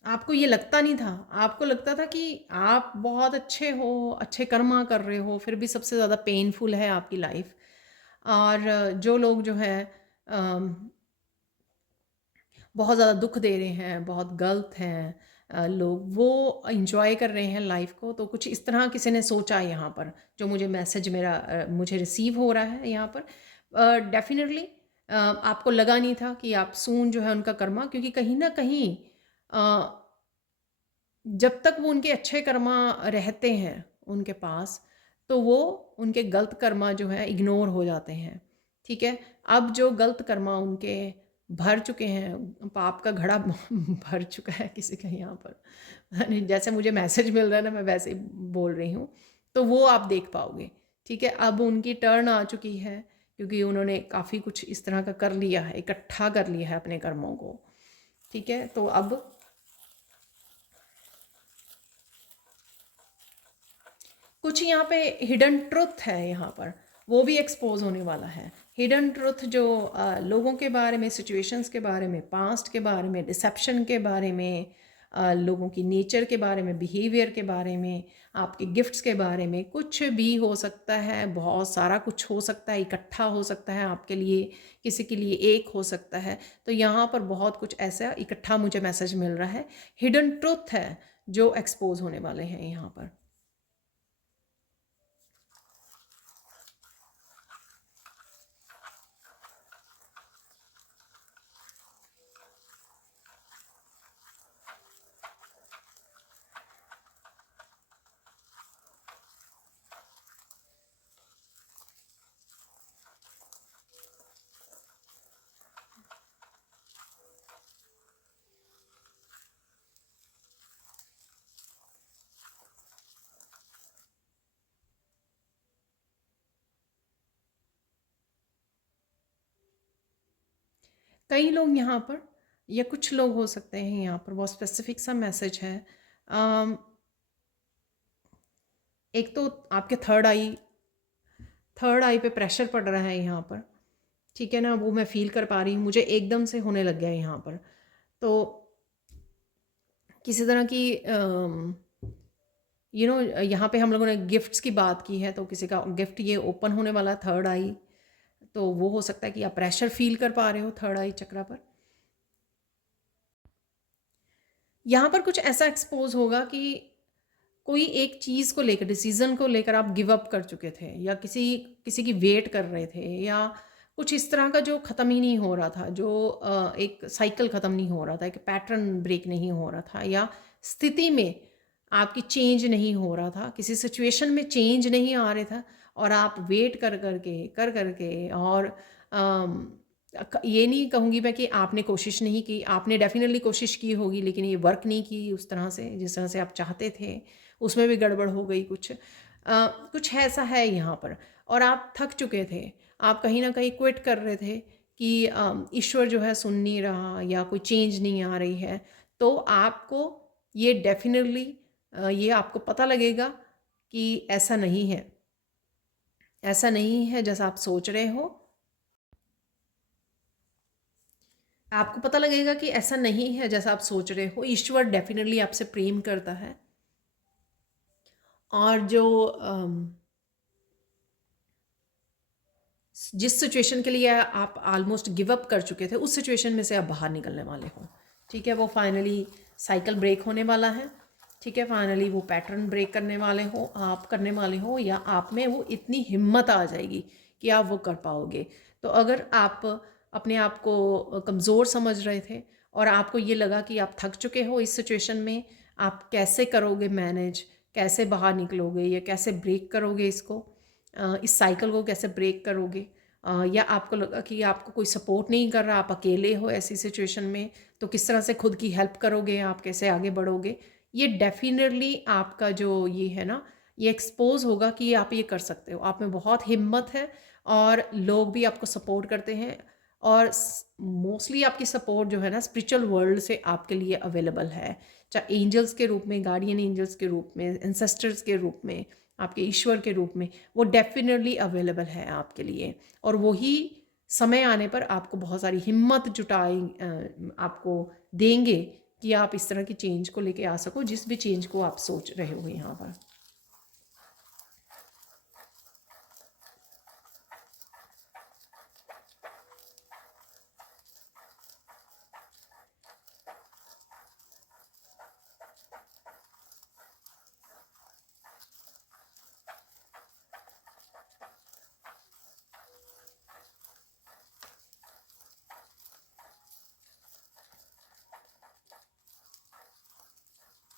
आपको ये लगता नहीं था, आपको लगता था कि आप बहुत अच्छे हो, अच्छे कर्मा कर रहे हो, फिर भी सबसे ज़्यादा पेनफुल है आपकी लाइफ। और जो लोग जो है अम, बहुत ज़्यादा दुख दे रहे हैं, बहुत गलत हैं लोग, वो इंजॉय कर रहे हैं लाइफ को। तो कुछ इस तरह किसी ने सोचा है यहाँ पर, जो मुझे मैसेज मेरा मुझे रिसीव हो रहा है यहाँ पर। डेफिनेटली आपको लगा नहीं था कि आप सून जो है उनका कर्मा, क्योंकि कहीं ना कहीं जब तक वो उनके अच्छे कर्मा रहते हैं उनके पास, तो वो उनके गलत कर्मा जो है इग्नोर हो जाते हैं, ठीक है। अब जो गलत कर्मा उनके भर चुके हैं, पाप का घड़ा भर चुका है किसी का यहाँ पर, जैसे मुझे मैसेज मिल रहा है ना, मैं वैसे ही बोल रही हूँ, तो वो आप देख पाओगे, ठीक है। अब उनकी टर्न आ चुकी है, क्योंकि उन्होंने काफ़ी कुछ इस तरह का कर लिया है, इकट्ठा कर लिया है अपने कर्मों को, ठीक है। तो अब कुछ यहाँ पे हिडन ट्रुथ है यहाँ पर, वो भी एक्सपोज होने वाला है। हिडन ट्रुथ जो लोगों के बारे में, सिचुएशंस के बारे में, पास्ट के बारे में, डिसेप्शन के बारे में, लोगों की नेचर के बारे में, बिहेवियर के बारे में, आपके गिफ्ट्स के बारे में, कुछ भी हो सकता है, बहुत सारा कुछ हो सकता है, इकट्ठा हो सकता है आपके लिए, किसी के लिए एक हो सकता है। तो यहाँ पर बहुत कुछ ऐसा इकट्ठा मुझे मैसेज मिल रहा है, हिडन ट्रुथ है जो एक्सपोज होने वाले हैं यहाँ पर। कई लोग यहाँ पर, या कुछ लोग हो सकते हैं यहाँ पर, बहुत स्पेसिफिक सा मैसेज है। एक तो आपके थर्ड आई पे प्रेशर पड़ रहा है यहाँ पर, ठीक है ना, वो मैं फील कर पा रही हूँ, मुझे एकदम से होने लग गया यहाँ पर। तो किसी तरह की यहाँ पे हम लोगों ने गिफ्ट्स की बात की है, तो किसी का गिफ्ट ये ओपन होने वाला, थर्ड आई, तो वो हो सकता है कि आप प्रेशर फील कर पा रहे हो थर्ड आई चक्रा पर। यहाँ पर कुछ ऐसा एक्सपोज होगा कि कोई एक चीज़ को लेकर, डिसीज़न को लेकर आप गिव अप कर चुके थे, या किसी किसी की वेट कर रहे थे, या कुछ इस तरह का जो ख़त्म ही नहीं हो रहा था, जो एक साइकिल ख़त्म नहीं हो रहा था, एक पैटर्न ब्रेक नहीं हो रहा था, या स्थिति में आपकी चेंज नहीं हो रहा था, किसी सिचुएशन में चेंज नहीं आ रहा था, और आप वेट कर करके और ये नहीं कहूँगी मैं कि आपने कोशिश नहीं की, आपने डेफिनेटली कोशिश की होगी, लेकिन ये वर्क नहीं की उस तरह से जिस तरह से आप चाहते थे, उसमें भी गड़बड़ हो गई कुछ। कुछ ऐसा है यहाँ पर, और आप थक चुके थे, आप कहीं ना कहीं क्विट कर रहे थे कि ईश्वर जो है सुन नहीं रहा या कोई चेंज नहीं आ रही है। तो आपको ये डेफिनेटली ये आपको पता लगेगा कि ऐसा नहीं है, ऐसा नहीं है जैसा आप सोच रहे हो। आपको पता लगेगा कि ऐसा नहीं है जैसा आप सोच रहे हो। ईश्वर डेफिनेटली आपसे प्रेम करता है, और जो जिस सिचुएशन के लिए आप ऑलमोस्ट गिव अप कर चुके थे, उस सिचुएशन में से आप बाहर निकलने वाले हो। ठीक है, वो फाइनली साइकिल ब्रेक होने वाला है। ठीक है, फाइनली वो पैटर्न ब्रेक करने वाले हो, आप करने वाले हो, या आप में वो इतनी हिम्मत आ जाएगी कि आप वो कर पाओगे। तो अगर आप अपने आप को कमज़ोर समझ रहे थे और आपको ये लगा कि आप थक चुके हो इस सिचुएशन में, आप कैसे करोगे मैनेज, कैसे बाहर निकलोगे या कैसे ब्रेक करोगे इसको, इस साइकिल को कैसे ब्रेक करोगे, या आपको लगा कि आपको कोई सपोर्ट नहीं कर रहा, आप अकेले हो ऐसी सिचुएशन में, तो किस तरह से खुद की हेल्प करोगे, आप कैसे आगे बढ़ोगे। ये डेफिनेटली आपका जो ये है ना, ये एक्सपोज होगा कि आप ये कर सकते हो, आप में बहुत हिम्मत है, और लोग भी आपको सपोर्ट करते हैं, और मोस्टली आपकी सपोर्ट जो है ना स्पिरिचुअल वर्ल्ड से आपके लिए अवेलेबल है, चाहे एंजल्स के रूप में, गार्डियन एंजल्स के रूप में, एंसेस्टर्स के रूप में, आपके ईश्वर के रूप में, वो डेफिनेटली अवेलेबल है आपके लिए। और वही समय आने पर आपको बहुत सारी हिम्मत जुटाए आपको देंगे कि आप इस तरह की चेंज को लेके आ सको, जिस भी चेंज को आप सोच रहे हो यहाँ पर।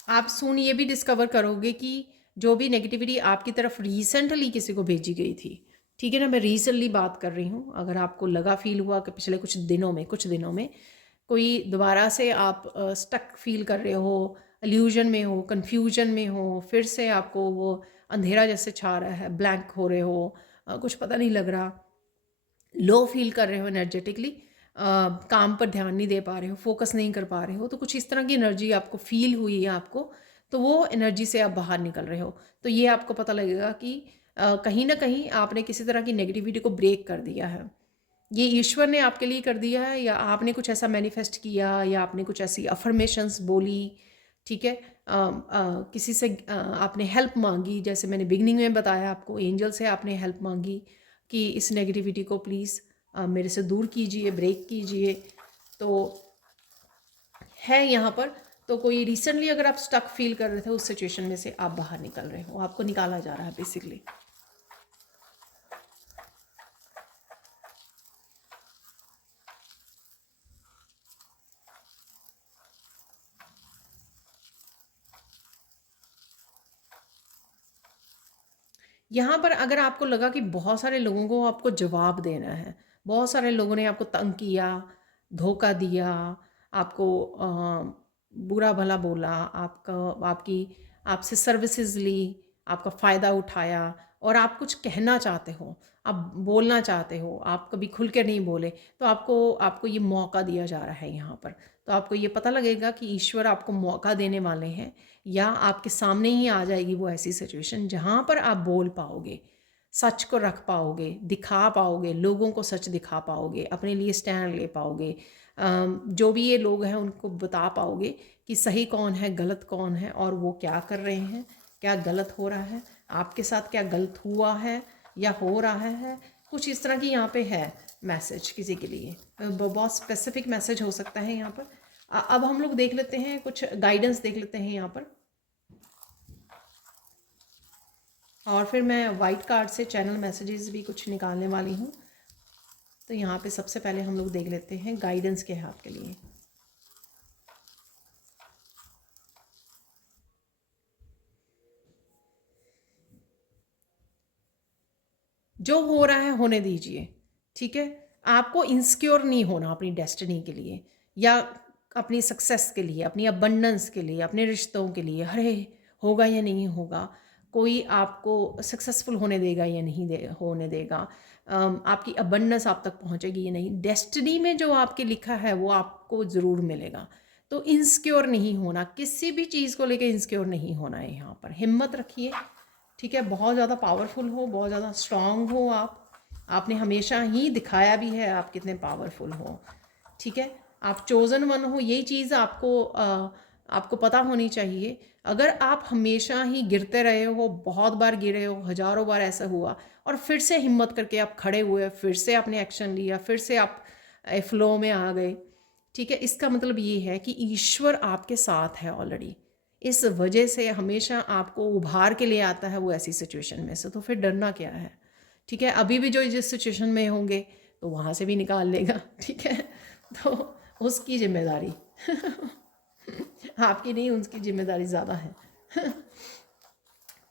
आप सून ये भी डिस्कवर करोगे कि जो भी नेगेटिविटी आपकी तरफ रिसेंटली किसी को भेजी गई थी, ठीक है ना, मैं रिसेंटली बात कर रही हूँ, अगर आपको लगा फील हुआ कि पिछले कुछ दिनों में कोई दोबारा से आप स्टक फील कर रहे हो, इल्यूजन में हो, कन्फ्यूजन में हो, फिर से आपको वो अंधेरा जैसे छा रहा है, ब्लैंक हो रहे हो, कुछ पता नहीं लग रहा, लो फील कर रहे हो एनर्जेटिकली, काम पर ध्यान नहीं दे पा रहे हो, फोकस नहीं कर पा रहे हो, तो कुछ इस तरह की एनर्जी आपको फील हुई है आपको, तो वो एनर्जी से आप बाहर निकल रहे हो। तो ये आपको पता लगेगा कि कहीं ना कहीं आपने किसी तरह की नेगेटिविटी को ब्रेक कर दिया है। ये ईश्वर ने आपके लिए कर दिया है, या आपने कुछ ऐसा मैनिफेस्ट किया, या आपने कुछ ऐसी अफर्मेशंस बोली। ठीक है, किसी से आपने हेल्प मांगी, जैसे मैंने बिगनिंग में बताया आपको, एंजल से आपने हेल्प मांगी कि इस नेगेटिविटी को प्लीज़ मेरे से दूर कीजिए, ब्रेक कीजिए। तो है यहाँ पर, तो कोई रिसेंटली अगर आप स्टक फील कर रहे थे, उस सिचुएशन में से आप बाहर निकल रहे हो, आपको निकाला जा रहा है बेसिकली। यहाँ पर अगर आपको लगा कि बहुत सारे लोगों को आपको जवाब देना है, बहुत सारे लोगों ने आपको तंग किया, धोखा दिया, आपको बुरा भला बोला, आपका आपकी आपसे सर्विसेज ली, आपका फ़ायदा उठाया, और आप कुछ कहना चाहते हो, आप बोलना चाहते हो, आप कभी खुल के नहीं बोले, तो आपको आपको ये मौका दिया जा रहा है यहाँ पर। तो आपको ये पता लगेगा कि ईश्वर आपको मौका देने वाले हैं, या आपके सामने ही आ जाएगी वो ऐसी सिचुएशन जहाँ पर आप बोल पाओगे, सच को रख पाओगे, दिखा पाओगे, लोगों को सच दिखा पाओगे, अपने लिए स्टैंड ले पाओगे, जो भी ये लोग हैं उनको बता पाओगे कि सही कौन है, गलत कौन है, और वो क्या कर रहे हैं, क्या गलत हो रहा है, आपके साथ क्या गलत हुआ है या हो रहा है। कुछ इस तरह की यहाँ पे है मैसेज किसी के लिए, बहुत स्पेसिफिक मैसेज हो सकता है यहाँ पर। अब हम लोग देख लेते हैं, कुछ गाइडेंस देख लेते हैं यहाँ पर, और फिर मैं वाइट कार्ड से चैनल मैसेजेस भी कुछ निकालने वाली हूँ। तो यहाँ पे सबसे पहले हम लोग देख लेते हैं गाइडेंस क्या है आपके लिए। जो हो रहा है होने दीजिए, ठीक है। आपको इनसिक्योर नहीं होना अपनी डेस्टिनी के लिए, या अपनी सक्सेस के लिए, अपनी अबंडेंस के लिए, अपने रिश्तों के लिए, अरे होगा या नहीं होगा, कोई आपको सक्सेसफुल होने देगा या नहीं होने देगा, आपकी अबंडेंस आप तक पहुंचेगी या नहीं, डेस्टिनी में जो आपके लिखा है वो आपको ज़रूर मिलेगा। तो इनसिक्योर नहीं होना, किसी भी चीज़ को लेके इनसिक्योर नहीं होना है। यहाँ पर हिम्मत रखिए, ठीक है। बहुत ज़्यादा पावरफुल हो, बहुत ज़्यादा स्ट्रांग हो आप। आपने हमेशा ही दिखाया भी है आप कितने पावरफुल हो, ठीक है। आप चोज़न वन हो, यही चीज़ आपको पता होनी चाहिए। अगर आप हमेशा ही गिरते रहे हो, बहुत बार गिरे हो, हज़ारों बार ऐसा हुआ, और फिर से हिम्मत करके आप खड़े हुए, फिर से आपने एक्शन लिया, फिर से आप फ्लो में आ गए, ठीक है, इसका मतलब ये है कि ईश्वर आपके साथ है ऑलरेडी। इस वजह से हमेशा आपको उभार के लिए आता है वो ऐसी सिचुएशन में से। तो फिर डरना क्या है, ठीक है। अभी भी जो जिस सिचुएशन में होंगे तो वहाँ से भी निकाल लेगा, ठीक है। तो उसकी जिम्मेदारी आपकी नहीं, उसकी जिम्मेदारी ज़्यादा है।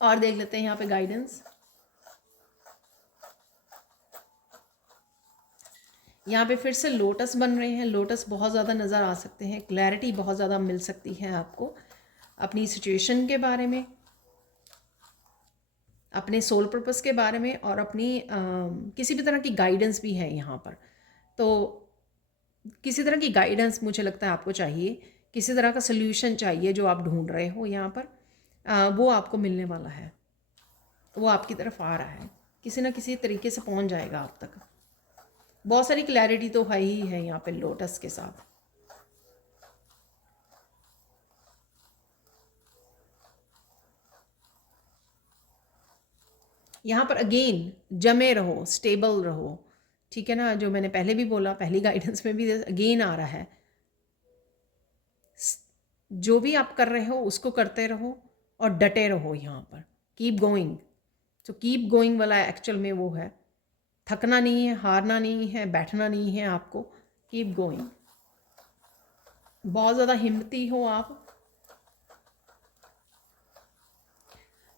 और देख लेते हैं यहाँ पे गाइडेंस। यहाँ पे फिर से लोटस बन रहे हैं। लोटस बहुत ज़्यादा नज़र आ सकते हैं, क्लैरिटी बहुत ज़्यादा मिल सकती है आपको अपनी सिचुएशन के बारे में, अपने सोल पर्पस के बारे में, और अपनी किसी भी तरह की गाइडेंस भी है यहाँ पर। तो किसी तरह की गाइडेंस मुझे लगता है आपको चाहिए, किसी तरह का सल्यूशन चाहिए जो आप ढूंढ रहे हो यहाँ पर, वो आपको मिलने वाला है, वो आपकी तरफ आ रहा है, किसी ना किसी तरीके से पहुँच जाएगा आप तक। बहुत सारी क्लैरिटी तो है ही है यहाँ पे लोटस के साथ। यहाँ पर अगेन जमे रहो, स्टेबल रहो, ठीक है ना। जो मैंने पहले भी बोला, पहली गाइडेंस में भी अगेन आ रहा है, जो भी आप कर रहे हो उसको करते रहो और डटे रहो यहाँ पर। कीप गोइंग, तो कीप गोइंग वाला एक्चुअल में वो है, थकना नहीं है, हारना नहीं है, बैठना नहीं है आपको, कीप गोइंग। बहुत ज़्यादा हिम्मती हो आप।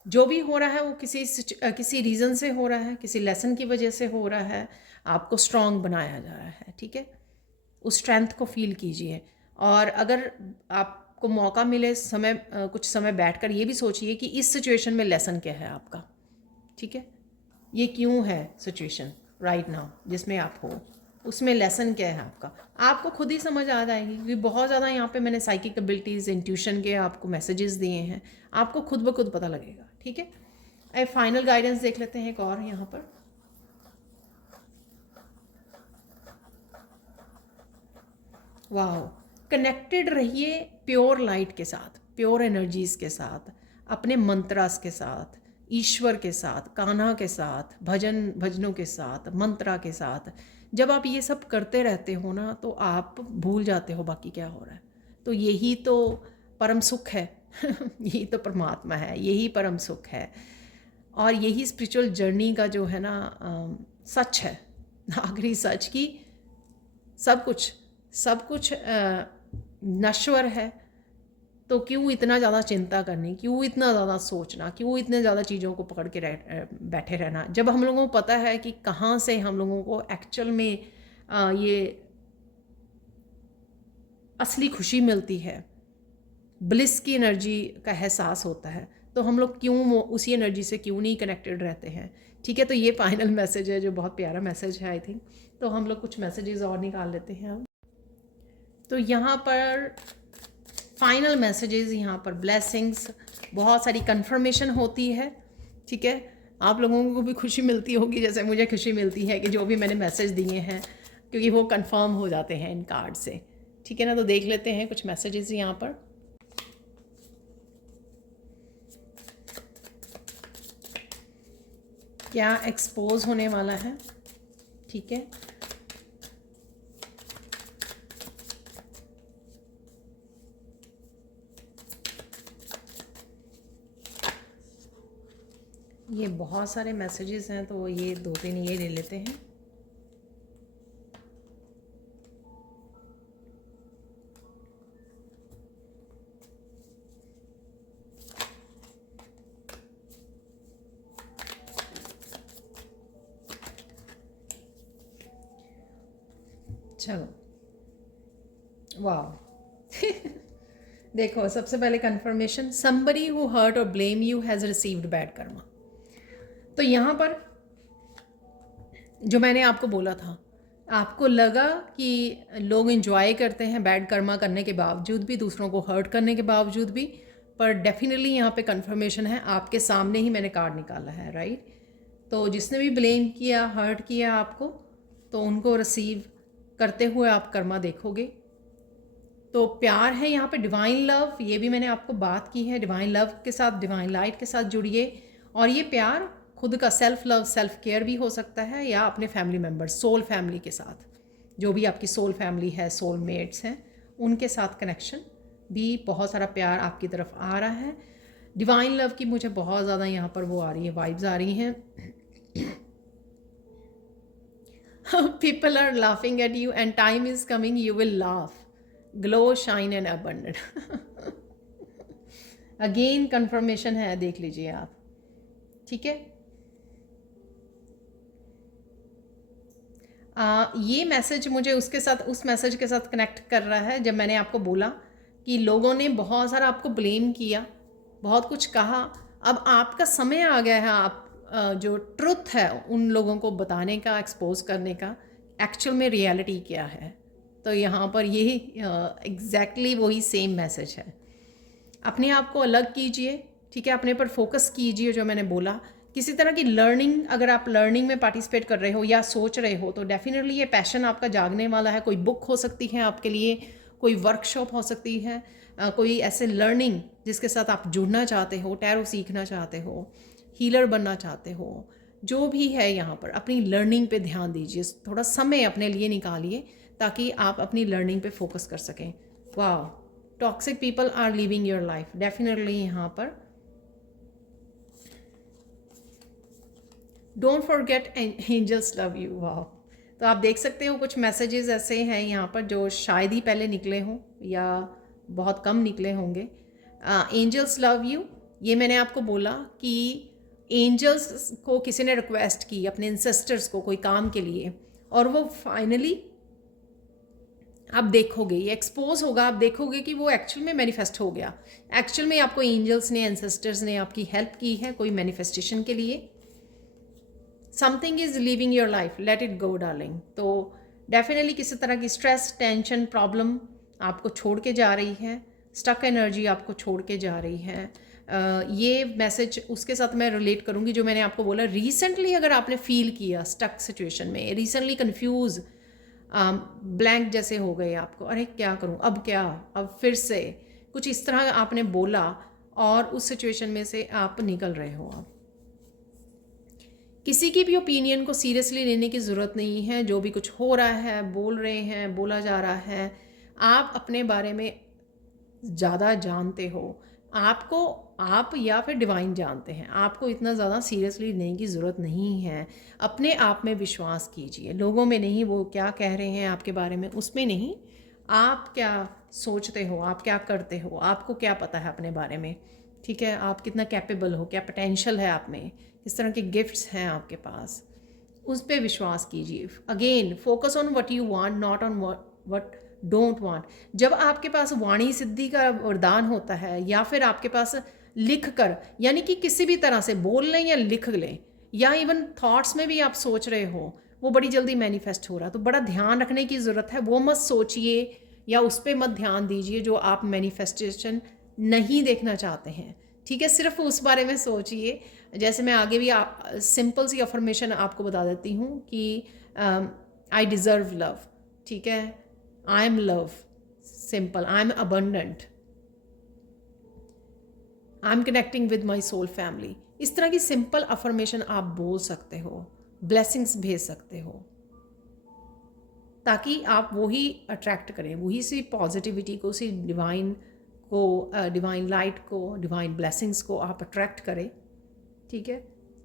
जो भी हो रहा है वो किसी रीज़न से हो रहा है, किसी लेसन की वजह से हो रहा है, आपको स्ट्रांग बनाया जा रहा है, ठीक है। उस स्ट्रेंथ को फील कीजिए। और अगर आपको मौका मिले कुछ समय बैठकर ये भी सोचिए कि इस सिचुएशन में लेसन क्या है आपका, ठीक है। ये क्यों है सिचुएशन राइट नाउ जिसमें आप हो, उसमें लेसन क्या है आपका, आपको खुद ही समझ आ जाएगी। क्योंकि बहुत ज़्यादा यहाँ पे मैंने साइकिक एबिलिटीज़, इंट्यूशन के आपको मैसेजेस दिए हैं, आपको खुद ब खुद पता लगेगा, ठीक है। अब फाइनल गाइडेंस देख लेते हैं एक और यहाँ पर। वाह, कनेक्टेड रहिए प्योर लाइट के साथ, प्योर एनर्जीज़ के साथ, अपने मंत्रास के साथ, ईश्वर के साथ, कान्हा के साथ, भजनों के साथ, मंत्रा के साथ। जब आप ये सब करते रहते हो ना तो आप भूल जाते हो बाकी क्या हो रहा है। तो यही तो परम सुख है यही तो परमात्मा है, यही परम सुख है। और यही स्पिरिचुअल जर्नी का जो है ना सच है, आखिरी सच की सब कुछ नश्वर है। तो क्यों इतना ज़्यादा चिंता करनी, क्यों इतना ज़्यादा सोचना, क्यों इतने ज़्यादा चीज़ों को पकड़ के बैठे रहना, जब हम लोगों को पता है कि कहाँ से हम लोगों को एक्चुअल में ये असली खुशी मिलती है, ब्लिस की एनर्जी का एहसास होता है। तो हम लोग क्यों उसी एनर्जी से क्यों नहीं कनेक्टेड रहते हैं, ठीक है। तो ये फाइनल मैसेज है जो बहुत प्यारा मैसेज है आई थिंक। तो हम लोग कुछ मैसेजेस और निकाल लेते हैं अब। तो यहाँ पर फाइनल मैसेजेस, यहाँ पर ब्लेसिंग्स, बहुत सारी कंफर्मेशन होती है, ठीक है। आप लोगों को भी खुशी मिलती होगी जैसे मुझे खुशी मिलती है कि जो भी मैंने मैसेज दिए हैं, क्योंकि वो कंफर्म हो जाते हैं इन कार्ड से, ठीक है ना। तो देख लेते हैं कुछ मैसेजेस यहाँ पर। क्या एक्सपोज होने वाला है, ठीक है। ये बहुत सारे मैसेजेस हैं तो ये 2-3 ये ले लेते हैं। चलो, वाह देखो, सबसे पहले confirmation, somebody who hurt or blame you has received bad karma। तो यहाँ पर जो मैंने आपको बोला था, आपको लगा कि लोग इन्जॉय करते हैं बैड कर्मा करने के बावजूद भी, दूसरों को हर्ट करने के बावजूद भी, पर डेफिनेटली यहाँ पे कंफर्मेशन है, आपके सामने ही मैंने कार्ड निकाला है, राइट। तो जिसने भी ब्लेम किया, हर्ट किया आपको, तो उनको रिसीव करते हुए आप कर्मा देखोगे। तो प्यार है यहाँ पे, डिवाइन लव, ये भी मैंने आपको बात की है, डिवाइन लव के साथ, डिवाइन लाइट के साथ जुड़िए। और ये प्यार खुद का सेल्फ लव, सेल्फ केयर भी हो सकता है, या अपने फैमिली मेम्बर्स, सोल फैमिली के साथ, जो भी आपकी सोल फैमिली है, सोल मेट्स हैं, उनके साथ कनेक्शन भी, बहुत सारा प्यार आपकी तरफ आ रहा है। डिवाइन लव की मुझे बहुत ज़्यादा यहाँ पर वो आ रही है, वाइब्स आ रही हैं। People are laughing at you and time is coming, you will laugh, glow, shine and abundant. Again confirmation है, देख लीजिए आप, ठीक है। ये मैसेज मुझे उसके साथ, उस मैसेज के साथ कनेक्ट कर रहा है जब मैंने आपको बोला कि लोगों ने बहुत सारा आपको ब्लेम किया, बहुत कुछ कहा, अब आपका समय आ गया है, आप जो ट्रुथ है उन लोगों को बताने का, एक्सपोज करने का, एक्चुअल में रियलिटी क्या है। तो यहाँ पर यही एग्जैक्टली वही सेम मैसेज है। अपने आप को अलग कीजिए, ठीक है, अपने पर फोकस कीजिए, जो मैंने बोला। किसी तरह की लर्निंग, अगर आप लर्निंग में पार्टिसिपेट कर रहे हो या सोच रहे हो, तो डेफिनेटली ये पैशन आपका जागने वाला है। कोई बुक हो सकती है आपके लिए, कोई वर्कशॉप हो सकती है, कोई ऐसे लर्निंग जिसके साथ आप जुड़ना चाहते हो, टैरो सीखना चाहते हो, हीलर बनना चाहते हो, जो भी है, यहाँ पर अपनी लर्निंग पे ध्यान दीजिए, थोड़ा समय अपने लिए निकालिए ताकि आप अपनी लर्निंग पे फोकस कर सकें। वाह, toxic people are living your life, definitely यहाँ पर don't forget angels love you. वाह, तो आप देख सकते हो कुछ मैसेजेस ऐसे हैं यहाँ पर जो शायद ही पहले निकले हों या बहुत कम निकले होंगे। एंजल्स लव यू, ये मैंने आपको बोला कि एंजल्स को किसी ने रिक्वेस्ट की अपने इंसेस्टर्स को कोई काम के लिए, और वो फाइनली आप देखोगे, ये एक्सपोज होगा, आप देखोगे कि वो एक्चुअल में मैनिफेस्ट हो गया। एक्चुअल में आपको एंजल्स ने, एंसेस्टर्स ने आपकी हेल्प की है कोई मैनिफेस्टेशन के लिए। Something is living your life, let it go darling. तो डेफिनेटली किसी तरह की स्ट्रेस, टेंशन, प्रॉब्लम आपको छोड़ के जा रही है, स्टक एनर्जी आपको छोड़ के जा रही है। ये मैसेज उसके साथ मैं रिलेट करूँगी जो मैंने आपको बोला। रिसेंटली अगर आपने फील किया स्टक सिचुएशन में, रिसेंटली कन्फ्यूज़, ब्लैंक जैसे हो गए आपको, अरे क्या करूँ, अब क्या, अब फिर से कुछ इस तरह आपने बोला और उस सिचुएशन में से आप निकल रहे हो। आप किसी की भी ओपिनियन को सीरियसली लेने की ज़रूरत नहीं है। जो भी कुछ हो रहा है, बोल रहे हैं, बोला जा रहा है, आप अपने बारे में ज़्यादा जानते हो, आपको, आप या फिर डिवाइन जानते हैं, आपको इतना ज़्यादा सीरियसली लेने की ज़रूरत नहीं है। अपने आप में विश्वास कीजिए, लोगों में नहीं, वो क्या कह रहे हैं आपके बारे में उसमें नहीं, आप क्या सोचते हो, आप क्या करते हो, आपको क्या पता है अपने बारे में, ठीक है, आप कितना कैपेबल हो, क्या पोटेंशियल है आप में, किस तरह के गिफ्ट्स हैं आपके पास, उस पर विश्वास कीजिए। Again focus on what you want, not on what don't want. जब आपके पास वाणी सिद्धि का वरदान होता है, या फिर आपके पास लिख कर, यानी कि किसी भी तरह से बोल लें या लिख लें, या इवन थॉट्स में भी आप सोच रहे हो, वो बड़ी जल्दी मैनिफेस्ट हो रहा है। तो बड़ा ध्यान रखने की ज़रूरत है, वो मत सोचिए या उस पर मत ध्यान दीजिए जो आप मैनिफेस्टेशन नहीं देखना चाहते हैं, ठीक है। सिर्फ उस बारे में सोचिए। जैसे मैं आगे भी सिंपल सी अफर्मेशन आपको बता देती हूँ कि आई डिज़र्व लव, ठीक है, I am love, simple, I am abundant, I am connecting with my soul family. इस तरह की सिंपल अफर्मेशन आप बोल सकते हो, ब्लेसिंग्स भेज सकते हो, ताकि आप वही अट्रैक्ट करें, वही सी पॉजिटिविटी को, उसी डिवाइन को, डिवाइन लाइट को, डिवाइन ब्लेसिंग्स को आप अट्रैक्ट करें, ठीक है।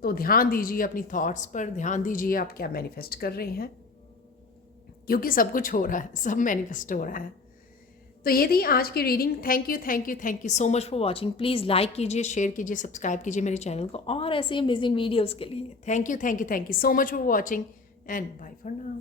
तो ध्यान दीजिए अपनी थॉट्स पर, ध्यान दीजिए आप क्या मैनिफेस्ट कर रहे हैं, क्योंकि सब कुछ हो रहा है, सब मैनिफेस्ट हो रहा है। तो ये थी आज की reading. Thank you, thank you, thank you so much for watching. Please like कीजिए, शेयर कीजिए, सब्सक्राइब कीजिए मेरे चैनल को और ऐसे अमेजिंग वीडियोज़ के लिए। Thank you, thank you, thank you so much for watching and bye for now.